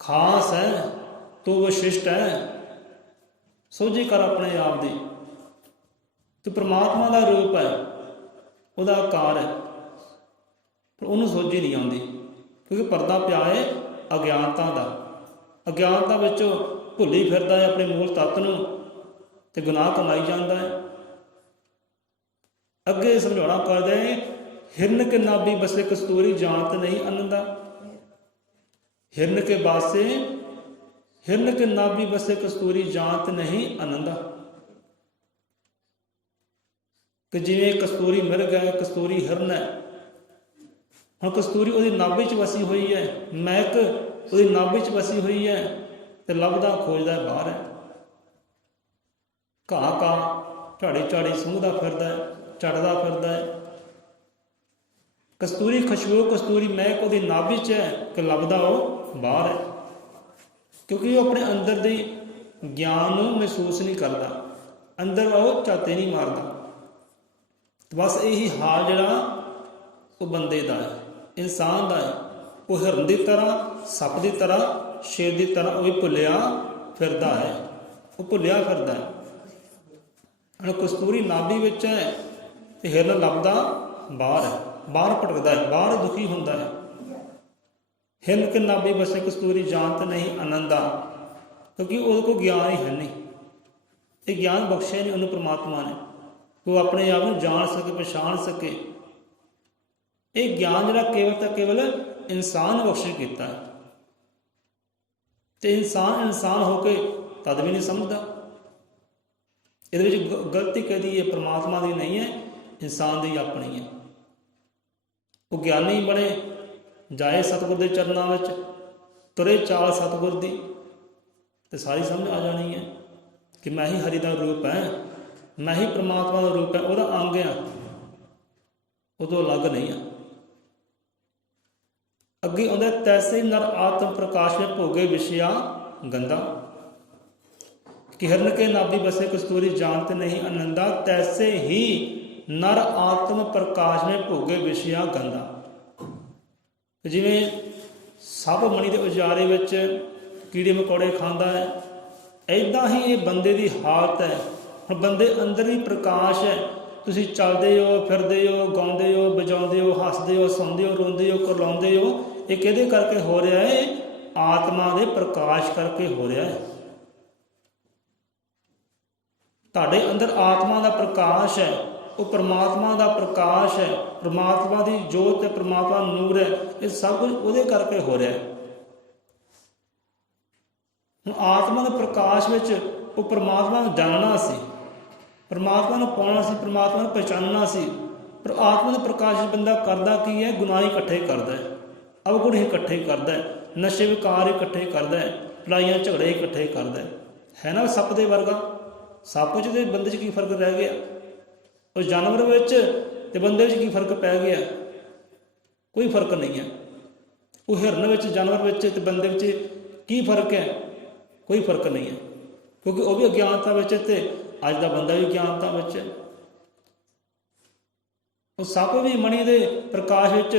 ਖਾਸ ਹੈ, ਤੂੰ ਵਿਸ਼ਿਸ਼ਟ ਹੈ। ਸੋਝੀ ਕਰ ਆਪਣੇ ਆਪ ਦੀ। ਤੂੰ ਪਰਮਾਤਮਾ ਦਾ ਰੂਪ ਹੈ, ਉਹਦਾ ਆਕਾਰ ਹੈ, ਪਰ ਉਹਨੂੰ ਸੋਝੀ ਨਹੀਂ ਆਉਂਦੀ ਕਿਉਂਕਿ ਪਰਦਾ ਪਿਆ ਹੈ ਅਗਿਆਨਤਾ ਦਾ। ਅਗਿਆਨਤਾ ਵਿੱਚ ਭੁੱਲੀ ਫਿਰਦਾ ਹੈ ਆਪਣੇ ਮੂਲ ਤੱਤ ਨੂੰ ਅਤੇ ਗੁਨਾਹ ਕਮਾਈ ਜਾਂਦਾ ਹੈ। ਅੱਗੇ ਸਮਝਾਉਣਾ ਕਰਦੇ, ਹਿਰਨ ਕੇ ਨਾਭੀ ਬਸੇ ਕਸਤੂਰੀ, ਜਾਣਤ ਨਹੀਂ ਆਨੰਦਾ। ਹਿਰਨ ਕੇ ਬਾਸੇ, ਹਿਰਨ ਕੇ ਨਾਭੀ ਬਸੇ ਕਸਤੂਰੀ, ਜਾਣਤ ਨਹੀਂ ਆਨੰਦਾ। ਕਿ ਜਿਵੇਂ ਕਸਤੂਰੀ ਮਿਰਗ ਹੈ, ਕਸਤੂਰੀ ਹਿਰਨ ਹੈ। ਹੁਣ ਕਸਤੂਰੀ ਉਹਦੀ ਨਾਭੀ 'ਚ ਵਸੀ ਹੋਈ ਹੈ, ਮਹਿਕ ਉਹਦੀ ਨਾਭੀ 'ਚ ਵਸੀ ਹੋਈ ਹੈ, ਅਤੇ ਲੱਭਦਾ ਖੋਜਦਾ ਬਾਹਰ ਹੈ। ਘਾਹ ਘਾਹ, ਝਾੜੀ ਝਾੜੀ ਸੁੰਘਦਾ ਫਿਰਦਾ ਹੈ, ਚੜਦਾ ਫਿਰਦਾ ਹੈ। ਕਸਤੂਰੀ ਖੁਸ਼ਬੂ, ਕਸਤੂਰੀ ਮਹਿਕ ਉਹਦੀ ਨਾਭੀ 'ਚ ਹੈ, ਕਿ ਲੱਭਦਾ ਉਹ ਬਾਹਰ ਹੈ। ਕਿਉਂਕਿ ਉਹ ਆਪਣੇ ਅੰਦਰ ਦੇ ਗਿਆਨ ਨੂੰ ਮਹਿਸੂਸ ਨਹੀਂ ਕਰਦਾ, ਅੰਦਰ ਉਹ ਝਾਤੇ ਨਹੀਂ ਮਾਰਦਾ। ਬਸ ਇਹੀ ਹਾਲ ਜਿਹੜਾ ਉਹ ਬੰਦੇ ਦਾ ਹੈ, ਇਨਸਾਨ ਦਾ ਹੈ। ਉਹ ਹਿਰਨ ਦੀ ਤਰ੍ਹਾਂ, ਸੱਪ ਦੀ ਤਰ੍ਹਾਂ, ਸ਼ੇਰ ਦੀ ਤਰ੍ਹਾਂ ਉਹ ਵੀ ਭੁੱਲਿਆ ਫਿਰਦਾ ਹੈ, ਉਹ ਭੁੱਲਿਆ ਫਿਰਦਾ ਹੈ। ਹੁਣ ਕਸਤੂਰੀ ਨਾਭੀ ਵਿੱਚ ਹੈ ਅਤੇ ਹਿਰਨ ਲੱਭਦਾ ਬਾਹਰ ਹੈ, ਬਾਹਰ ਭਟਕਦਾ ਹੈ, ਬਾਹਰ ਦੁਖੀ ਹੁੰਦਾ ਹੈ। हिरन के नाभि बसे कस्तूरी जानत नहीं आनंदा, क्योंकि ਉਹਦੇ ਕੋਲ ਗਿਆਨ ਹੀ ਹੈ ਨਹੀਂ। ਇਹ ਗਿਆਨ ਬਖਸ਼ਿਆ ਨਹੀਂ ਉਹਨੂੰ ਪ੍ਰਮਾਤਮਾ ਨੇ, ਉਹ ਆਪਣੇ ਆਪ ਨੂੰ ਜਾਣ ਸਕੇ, ਪਛਾਣ ਸਕੇ। ਇਹ ਗਿਆਨ ਜਿਹੜਾ ਕੇਵਲ ਤਾਂ ਕੇਵਲ ਇਨਸਾਨ ਬਖਸ਼ਿਸ਼ ਕੀਤਾ ਹੈ, ਤੇ ਇਨਸਾਨ ਹੋ ਕੇ ਤਦ ਵੀ ਨਹੀਂ ਸਮਝਦਾ। ਇਹਦੇ ਵਿੱਚ ਗਲਤੀ ਕਿਹਦੀ ਹੈ? ਪ੍ਰਮਾਤਮਾ ਦੀ ਨਹੀਂ ਹੈ, ਇਨਸਾਨ ਦੀ ਆਪਣੀ ਹੈ। ਉਹ ਗਿਆਨੀ ਬਣੇ, ਜਾਏ ਸਤਿਗੁਰ ਦੇ ਚਰਨਾਂ ਵਿੱਚ, ਤੁਰੇ ਚਾਲ ਸਤਿਗੁਰ ਦੀ, ਤੇ ਸਾਰੀ ਸਮਝ ਆ ਜਾਣੀ ਹੈ ਕਿ ਮੈਂ ਹੀ ਹਰੀ ਦਾ ਰੂਪ ਹੈ, ਮੈਂ ਹੀ ਪ੍ਰਮਾਤਮਾ ਦਾ ਰੂਪ ਹੈ, ਉਹਦਾ ਅੰਗ ਆ, ਉਹ ਤੋਂ ਅਲੱਗ ਨਹੀਂ ਆ। ਅੱਗੇ ਆਉਂਦਾ ਤੈਸੇ ਨਰ ਆਤਮ ਪ੍ਰਕਾਸ਼ ਵਿੱਚ ਭੋਗੇ ਵਿਸ਼ਿਆ ਗੰਦਾ, कि हिरन के नाभि बसे कस्तूरी जानते नहीं आनंदा, तैसे ही नर आत्म प्रकाश में भोगे विषया गंदा। जिवें सभ मणि के उजारे विच कीड़े मकोड़े खांदा है, ऐदां ही ये बंदे की हालत है। हुण बंदे अंदर ही प्रकाश है, तुसीं चलदे हो, फिरदे हो, गाउंदे हो, बजाउंदे हो, हसदे हो, सौंदे हो, रोंदे हो, करलाउंदे हो, ये किहदे करके हो रहा है? आत्मा के प्रकाश करके हो रहा है। ਤੁਹਾਡੇ ਅੰਦਰ ਆਤਮਾ ਦਾ ਪ੍ਰਕਾਸ਼ ਹੈ, ਉਹ ਪਰਮਾਤਮਾ ਦਾ ਪ੍ਰਕਾਸ਼ ਹੈ, ਪਰਮਾਤਮਾ ਦੀ ਜੋਤ ਤੇ ਪਰਮਾਤਮਾ ਨੂਰ ਹੈ। ਇਹ ਸਭ ਕੁਝ ਉਹਦੇ ਕਰਕੇ ਹੋ ਰਿਹਾ ਹੈ। ਹੁਣ ਆਤਮਾ ਦੇ ਪ੍ਰਕਾਸ਼ ਵਿੱਚ ਉਹ ਪਰਮਾਤਮਾ ਨੂੰ ਜਾਣਨਾ ਸੀ, ਪਰਮਾਤਮਾ ਨੂੰ ਪਾਉਣਾ ਸੀ, ਪਰਮਾਤਮਾ ਨੂੰ ਪਛਾਣਨਾ ਸੀ। ਪਰ ਆਤਮਾ ਦੇ ਪ੍ਰਕਾਸ਼ ਵਿੱਚ ਬੰਦਾ ਕਰਦਾ ਕੀ ਹੈ? ਗੁਨਾਹ ਇਕੱਠੇ ਕਰਦਾ ਹੈ, ਅਵਗੁਣ ਹੀ ਇਕੱਠੇ ਕਰਦਾ ਹੈ, ਨਸ਼ੇ ਵਿਕਾਰ ਇਕੱਠੇ ਕਰਦਾ ਹੈ, ਲੜਾਈਆਂ ਝਗੜੇ ਇਕੱਠੇ ਕਰਦਾ ਹੈ ਨਾ। ਸੱਪ ਦੇ ਵਰਗਾ, ਸੱਪ 'ਚ ਤੇ ਬੰਦੇ 'ਚ ਕੀ ਫਰਕ ਰਹਿ ਗਿਆ? ਉਹ ਜਾਨਵਰ ਵਿੱਚ ਤੇ ਬੰਦੇ ਵਿੱਚ ਕੀ ਫਰਕ ਪੈ ਗਿਆ? ਕੋਈ ਫਰਕ ਨਹੀਂ ਹੈ। ਉਹ ਹਿਰਨ ਵਿੱਚ, ਜਾਨਵਰ ਵਿੱਚ ਤੇ ਬੰਦੇ ਵਿੱਚ ਕੀ ਫਰਕ ਹੈ? ਕੋਈ ਫਰਕ ਨਹੀਂ ਹੈ, ਕਿਉਂਕਿ ਉਹ ਵੀ ਅਗਿਆਨਤਾ ਵਿੱਚ ਤੇ ਅੱਜ ਦਾ ਬੰਦਾ ਵੀ ਅਗਿਆਨਤਾ ਵਿੱਚ ਹੈ। ਉਹ ਸੱਪ ਵੀ ਮਣੀ ਦੇ ਪ੍ਰਕਾਸ਼ ਵਿੱਚ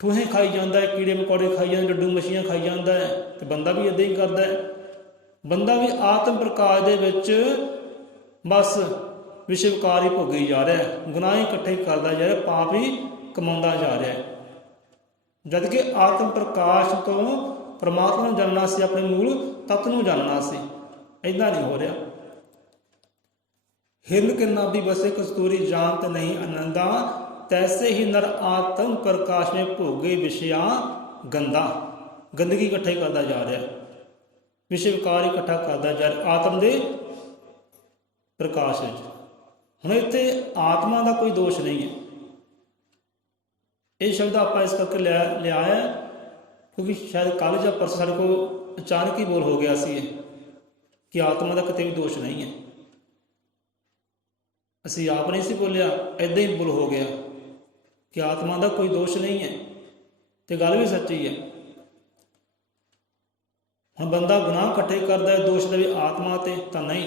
ਠੂਹੇ ਖਾਈ ਜਾਂਦਾ ਹੈ, ਕੀੜੇ ਮਕੌੜੇ ਖਾਈ ਜਾਂਦੇ, ਡੱਡੂ ਮੱਛੀਆਂ ਖਾਈ ਜਾਂਦਾ ਹੈ, ਤੇ ਬੰਦਾ ਵੀ ਇੱਦਾਂ ਹੀ ਕਰਦਾ ਹੈ। ਬੰਦਾ ਵੀ ਆਤਮ ਪ੍ਰਕਾਸ਼ ਦੇ ਵਿੱਚ ਬਸ ਵਿਸ਼ੇ ਵਿਕਾਰ ਹੀ ਭੋਗੀ ਜਾ ਰਿਹਾ, ਗੁਨਾਹ ਹੀ ਇਕੱਠੇ ਕਰਦਾ ਜਾ ਰਿਹਾ, ਪਾਪ ਹੀ ਕਮਾਉਂਦਾ ਜਾ ਰਿਹਾ। ਜਦ ਕਿ ਆਤਮ ਪ੍ਰਕਾਸ਼ ਤੋਂ ਪਰਮਾਤਮਾ ਨੂੰ ਜਾਣਨਾ ਸੀ, ਆਪਣੇ ਮੂਲ ਤੱਤ ਨੂੰ ਜਾਣਨਾ ਸੀ। ਇੱਦਾਂ ਨਹੀਂ ਹੋ ਰਿਹਾ। हिरन के नाभि बसे कस्तूरी जानत नहीं आनंदा, तैसे ही नर आत्म प्रकाश में भोगे विषया गंदा। गंदगी इकट्ठे करता जा रहा, विषय विकार इकट्ठा करता जा रहा आत्म के प्रकाश में। हुण इत्थे आत्मा का कोई दोष नहीं है। ये शब्द आप इस करके लिया है क्योंकि शायद कल या परसों साढ़े को अचानक ही बोल हो गया सी कि आत्मा का कितने भी दोष नहीं है। ਅਸੀਂ ਆਪ ਨਹੀਂ ਸੀ ਬੋਲਿਆ, ਇੱਦਾਂ ਹੀ ਬੋਲ ਹੋ ਗਿਆ ਕਿ ਆਤਮਾ ਦਾ ਕੋਈ ਦੋਸ਼ ਨਹੀਂ ਹੈ, ਤੇ ਗੱਲ ਵੀ ਸੱਚੀ ਹੈ। ਹੁਣ ਬੰਦਾ ਗੁਨਾਹ ਇਕੱਠੇ ਕਰਦਾ ਹੈ, ਦੋਸ਼ ਦਾ ਵੀ ਆਤਮਾ ਤੇ ਤਾਂ ਨਹੀਂ,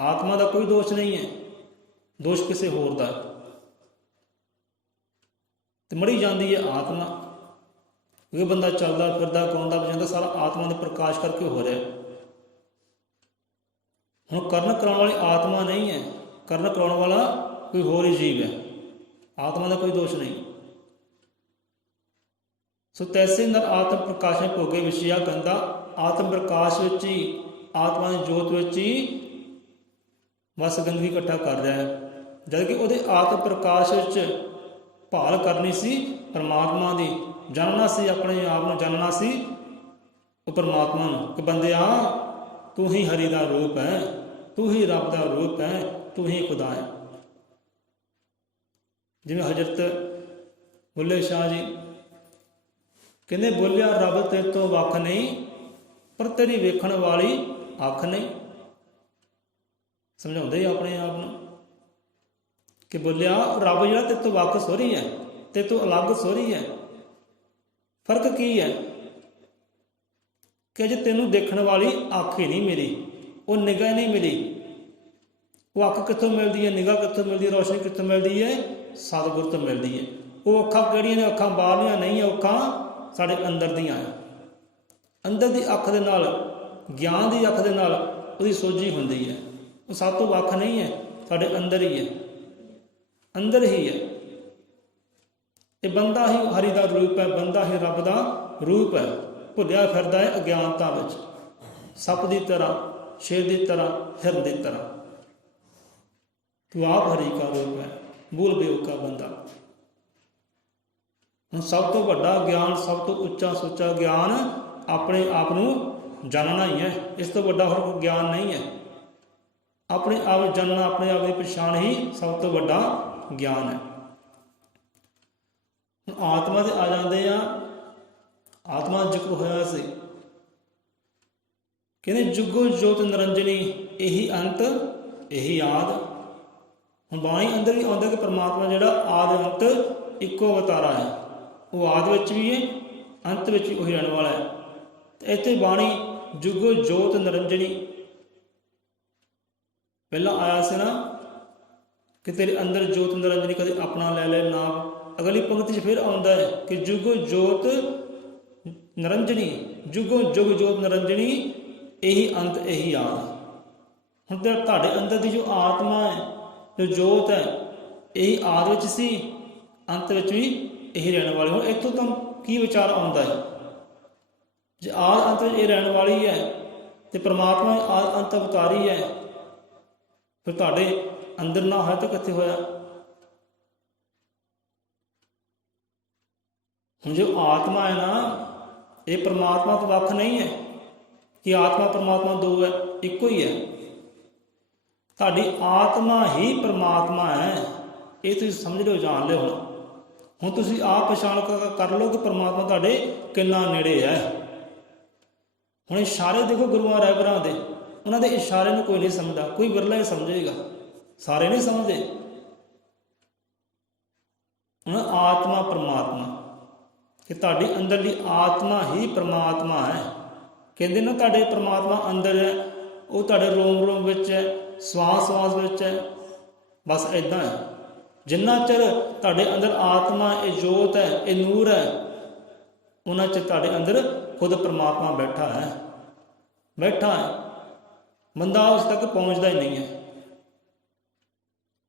ਆਤਮਾ ਦਾ ਕੋਈ ਦੋਸ਼ ਨਹੀਂ ਹੈ, ਦੋਸ਼ ਕਿਸੇ ਹੋਰ ਦਾ। ਤੇ ਮੜੀ ਜਾਂਦੀ ਹੈ ਆਤਮਾ, ਕਿਉਂਕਿ ਬੰਦਾ ਚੱਲਦਾ ਫਿਰਦਾ ਗਾਉਂਦਾ ਵਜਾਉਂਦਾ ਸਾਰਾ ਆਤਮਾ ਦੇ ਪ੍ਰਕਾਸ਼ ਕਰਕੇ ਹੋ ਰਿਹਾ। ਹੁਣ ਕਰਨ ਕਰਾਉਣ ਵਾਲੀ ਆਤਮਾ ਨਹੀਂ ਹੈ, ਕਰਨ ਕਰਾਉਣ ਵਾਲਾ ਕੋਈ ਹੋਰ ਹੀ ਜੀਵ ਹੈ, ਆਤਮਾ ਦਾ ਕੋਈ ਦੋਸ਼ ਨਹੀਂ। ਸੋ ਤੈਸੇ ਨਰ ਆਤਮ ਪ੍ਰਕਾਸ਼ ਵਿੱਚ ਭੋਗੇ ਵਿਸ਼ਿਆ ਗੰਦਾ। ਆਤਮ ਪ੍ਰਕਾਸ਼ ਵਿੱਚ ਹੀ, ਆਤਮਾ ਦੀ ਜੋਤ ਵਿੱਚ ਹੀ ਬਸ ਗੰਦਗੀ ਇਕੱਠਾ ਕਰ ਰਿਹਾ ਹੈ, ਜਦ ਕਿ ਉਹਦੇ ਆਤਮ ਪ੍ਰਕਾਸ਼ ਵਿੱਚ ਭਾਲ ਕਰਨੀ ਸੀ ਪਰਮਾਤਮਾ ਦੀ, ਜਾਣਨਾ ਸੀ ਆਪਣੇ ਆਪ ਨੂੰ, ਜਾਣਨਾ ਸੀ ਉਹ ਪਰਮਾਤਮਾ ਨੂੰ ਕਿ ਬੰਦਿਆ ਤੂੰ ਹੀ ਹਰੀ ਦਾ ਰੂਪ ਹੈ, ਤੂੰ ਹੀ ਰੱਬ ਦਾ ਰੂਪ ਹੈ, ਤੂੰ ਹੀ ਖੁਦਾ ਹੈ। ਜਿਵੇਂ ਹਜ਼ਰਤ ਬੁੱਲੇ ਸ਼ਾਹ ਜੀ ਕਹਿੰਦੇ, ਬੋਲਿਆ ਰੱਬ ਤੇਰੇ ਤੋਂ ਵੱਖ ਨਹੀਂ, ਪਰ ਤੇਰੀ ਵੇਖਣ ਵਾਲੀ ਅੱਖ ਨਹੀਂ। ਸਮਝਾਉਂਦੇ ਹੀ ਆਪਣੇ ਆਪ ਨੂੰ ਕਿ ਬੋਲਿਆ ਰੱਬ ਜਿਹੜਾ ਤੇਰੇ ਤੋਂ ਵੱਖ ਸੋਹਰੀ ਹੈ, ਤੇਰੇ ਤੋਂ ਅਲੱਗ ਸੋਹਰੀ ਹੈ। ਫਰਕ ਕੀ ਹੈ ਕਿ ਜੇ ਤੈਨੂੰ ਦੇਖਣ ਵਾਲੀ ਅੱਖ ਹੀ ਨਹੀਂ ਮਿਲੀ, ਉਹ ਨਿਗਾਹ ਨਹੀਂ ਮਿਲੀ। ਉਹ ਅੱਖ ਕਿੱਥੋਂ ਮਿਲਦੀ ਹੈ, ਨਿਗਾਹ ਕਿੱਥੋਂ ਮਿਲਦੀ ਹੈ, ਰੋਸ਼ਨੀ ਕਿੱਥੋਂ ਮਿਲਦੀ ਹੈ? ਸਤਿਗੁਰ ਤੋਂ ਮਿਲਦੀ ਹੈ। ਉਹ ਅੱਖਾਂ ਕਿਹੜੀਆਂ ਨੇ? ਅੱਖਾਂ ਬਾਹਰਲੀਆਂ ਨਹੀਂ ਹੈ, ਅੱਖਾਂ ਸਾਡੇ ਅੰਦਰ ਦੀਆਂ ਹੈ। ਅੰਦਰ ਦੀ ਅੱਖ ਦੇ ਨਾਲ, ਗਿਆਨ ਦੀ ਅੱਖ ਦੇ ਨਾਲ ਉਹਦੀ ਸੋਝੀ ਹੁੰਦੀ ਹੈ। ਉਹ ਸਭ ਤੋਂ ਵੱਖ ਨਹੀਂ ਹੈ, ਸਾਡੇ ਅੰਦਰ ਹੀ ਹੈ, ਅੰਦਰ ਹੀ ਹੈ। ਇਹ ਬੰਦਾ ਹੀ ਹਰੀ ਦਾ ਰੂਪ ਹੈ, ਬੰਦਾ ਹੀ ਰੱਬ ਦਾ ਰੂਪ ਹੈ। ਭੁੱਲਿਆ ਫਿਰਦਾ ਹੈ ਅਗਿਆਨਤਾ ਵਿੱਚ, ਸੱਪ ਦੀ ਤਰ੍ਹਾਂ, ਸ਼ੇਰ ਦੀ ਤਰ੍ਹਾਂ, ਹਿਰਨ ਦੀ ਤਰ੍ਹਾਂ। ਤੂੰ ਆਪ ਹਰੀ ਕਾ ਰੂਪ ਹੈ, ਭੂਲ ਬੇਉ ਕਾ ਬੰਦਾ। ਹੁਣ ਸਭ ਤੋਂ ਵੱਡਾ ਗਿਆਨ, ਸਭ ਤੋਂ ਉੱਚਾ ਸੁੱਚਾ ਗਿਆਨ ਆਪਣੇ ਆਪ ਨੂੰ ਜਾਣਨਾ ਹੀ ਹੈ। ਇਸ ਤੋਂ ਵੱਡਾ ਹੋਰ ਕੋਈ ਗਿਆਨ ਨਹੀਂ ਹੈ। ਆਪਣੇ ਆਪ ਜਾਣਨਾ, ਆਪਣੇ ਆਪ ਦੀ ਪਛਾਣ ਹੀ ਸਭ ਤੋਂ ਵੱਡਾ ਗਿਆਨ ਹੈ। ਹੁਣ ਆਤਮਾ ਦੇ ਆ ਜਾਂਦੇ ਆ। ਆਤਮਾ ਜ਼ਿਕਰ ਹੋਇਆ ਸੀ, ਕਹਿੰਦੇ ਜੁਗੋ ਜੋਤ ਨਿਰੰਜਨੀ, ਇਹੀ ਅੰਤ ਇਹੀ ਆਦ। ਹੁਣ ਬਾਣੀ ਅੰਦਰ ਵੀ ਆਉਂਦਾ ਕਿ ਪਰਮਾਤਮਾ ਜਿਹੜਾ ਆਦਿ ਅੰਤ ਇੱਕੋ ਅਵਤਾਰਾ ਹੈ। ਉਹ ਆਦਿ ਵਿੱਚ ਵੀ ਹੈ, ਅੰਤ ਵਿੱਚ ਵੀ ਉਹੀ ਰਹਿਣ ਵਾਲਾ ਹੈ। ਤੇ ਇੱਥੇ ਬਾਣੀ ਜੁਗੋ ਜੋਤ ਨਿਰੰਜਨੀ, ਪਹਿਲਾਂ ਆਇਆ ਸੀ ਨਾ ਕਿ ਤੇਰੇ ਅੰਦਰ ਜੋਤ ਨਿਰੰਜਨੀ, ਕਦੇ ਆਪਣਾ ਲੈ ਲੈ ਨਾਮ। ਅਗਲੀ ਪੰਕਤੀ 'ਚ ਫਿਰ ਆਉਂਦਾ ਹੈ ਕਿ ਜੁਗੋ ਜੋਤ ਨਿਰੰਜਨੀ, ਜੁਗੋ ਜੁਗ ਜੋਤ ਨਿਰੰਜਨੀ, ਇਹੀ ਅੰਤ ਇਹੀ ਆਦ। ਹੁਣ ਤੁਹਾਡੇ ਅੰਦਰ ਦੀ ਜੋ ਆਤਮਾ ਹੈ, ਜੋ ਜੋਤ ਹੈ, ਇਹੀ ਆਦ ਵਿੱਚ ਸੀ, ਅੰਤ ਵਿੱਚ ਵੀ ਇਹੀ ਰਹਿਣ ਵਾਲੀ। ਹੁਣ ਇੱਥੋਂ ਤਾਂ ਕੀ ਵਿਚਾਰ ਆਉਂਦਾ ਹੈ, ਜੇ ਆਦ ਅੰਤ ਵਿੱਚ ਇਹ ਰਹਿਣ ਵਾਲੀ ਹੈ ਤੇ ਪਰਮਾਤਮਾ ਆਦ ਅੰਤ ਅਵਤਾਰੀ ਹੈ, ਫਿਰ ਤੁਹਾਡੇ ਅੰਦਰ ਨਾ ਹੋਇਆ ਤਾਂ ਕਿੱਥੇ ਹੋਇਆ? ਹੁਣ ਜੋ ਆਤਮਾ ਹੈ ਨਾ, ਇਹ ਪਰਮਾਤਮਾ ਤੋਂ ਵੱਖ ਨਹੀਂ ਹੈ ਕਿ ਆਤਮਾ ਪਰਮਾਤਮਾ ਦੋ ਹੈ, ਇੱਕੋ ਹੀ ਹੈ। ਤੁਹਾਡੀ ਆਤਮਾ ਹੀ ਪਰਮਾਤਮਾ ਹੈ, ਇਹ ਤੁਸੀਂ ਸਮਝ ਲਿਓ, ਜਾਣ ਲਿਓ। ਹੁਣ ਤੁਸੀਂ ਆਪ ਪਛਾਣ ਕਰ ਲਓ ਕਿ ਪਰਮਾਤਮਾ ਤੁਹਾਡੇ ਕਿੰਨਾ ਨੇੜੇ ਹੈ। ਹੁਣ ਇਸ਼ਾਰੇ ਦੇਖੋ ਗੁਰੂਆਂ ਰਹਿਬਰਾਂ ਦੇ, ਉਹਨਾਂ ਦੇ ਇਸ਼ਾਰੇ ਨੂੰ ਕੋਈ ਨਹੀਂ ਸਮਝਦਾ, ਕੋਈ ਵਿਰਲਾ ਹੀ ਸਮਝੇਗਾ, ਸਾਰੇ ਨਹੀਂ ਸਮਝਦੇ। ਹੁਣ ਆਤਮਾ ਪਰਮਾਤਮਾ, ਕਿ ਤੁਹਾਡੀ ਅੰਦਰਲੀ ਆਤਮਾ ਹੀ ਪਰਮਾਤਮਾ ਹੈ। ਕਹਿੰਦੇ ਨਾ ਤੁਹਾਡੇ ਪਰਮਾਤਮਾ ਅੰਦਰ ਹੈ, ਉਹ ਤੁਹਾਡੇ ਰੋਮ ਰੋਮ ਵਿੱਚ ਹੈ, ਸਵਾਸ ਸਵਾਸ ਵਿੱਚ ਹੈ। ਬਸ ਇੱਦਾਂ ਹੈ। ਜਿੰਨਾ ਚਿਰ ਤੁਹਾਡੇ ਅੰਦਰ ਆਤਮਾ, ਇਹ ਜੋਤ ਹੈ, ਇਹ ਨੂਰ ਹੈ, ਉਹਨਾਂ ਚਿਰ ਤੁਹਾਡੇ ਅੰਦਰ ਖੁਦ ਪਰਮਾਤਮਾ ਬੈਠਾ ਹੈ, ਬੈਠਾ ਹੈ। ਬੰਦਾ ਉਸ ਤੱਕ ਪਹੁੰਚਦਾ ਹੀ ਨਹੀਂ ਹੈ।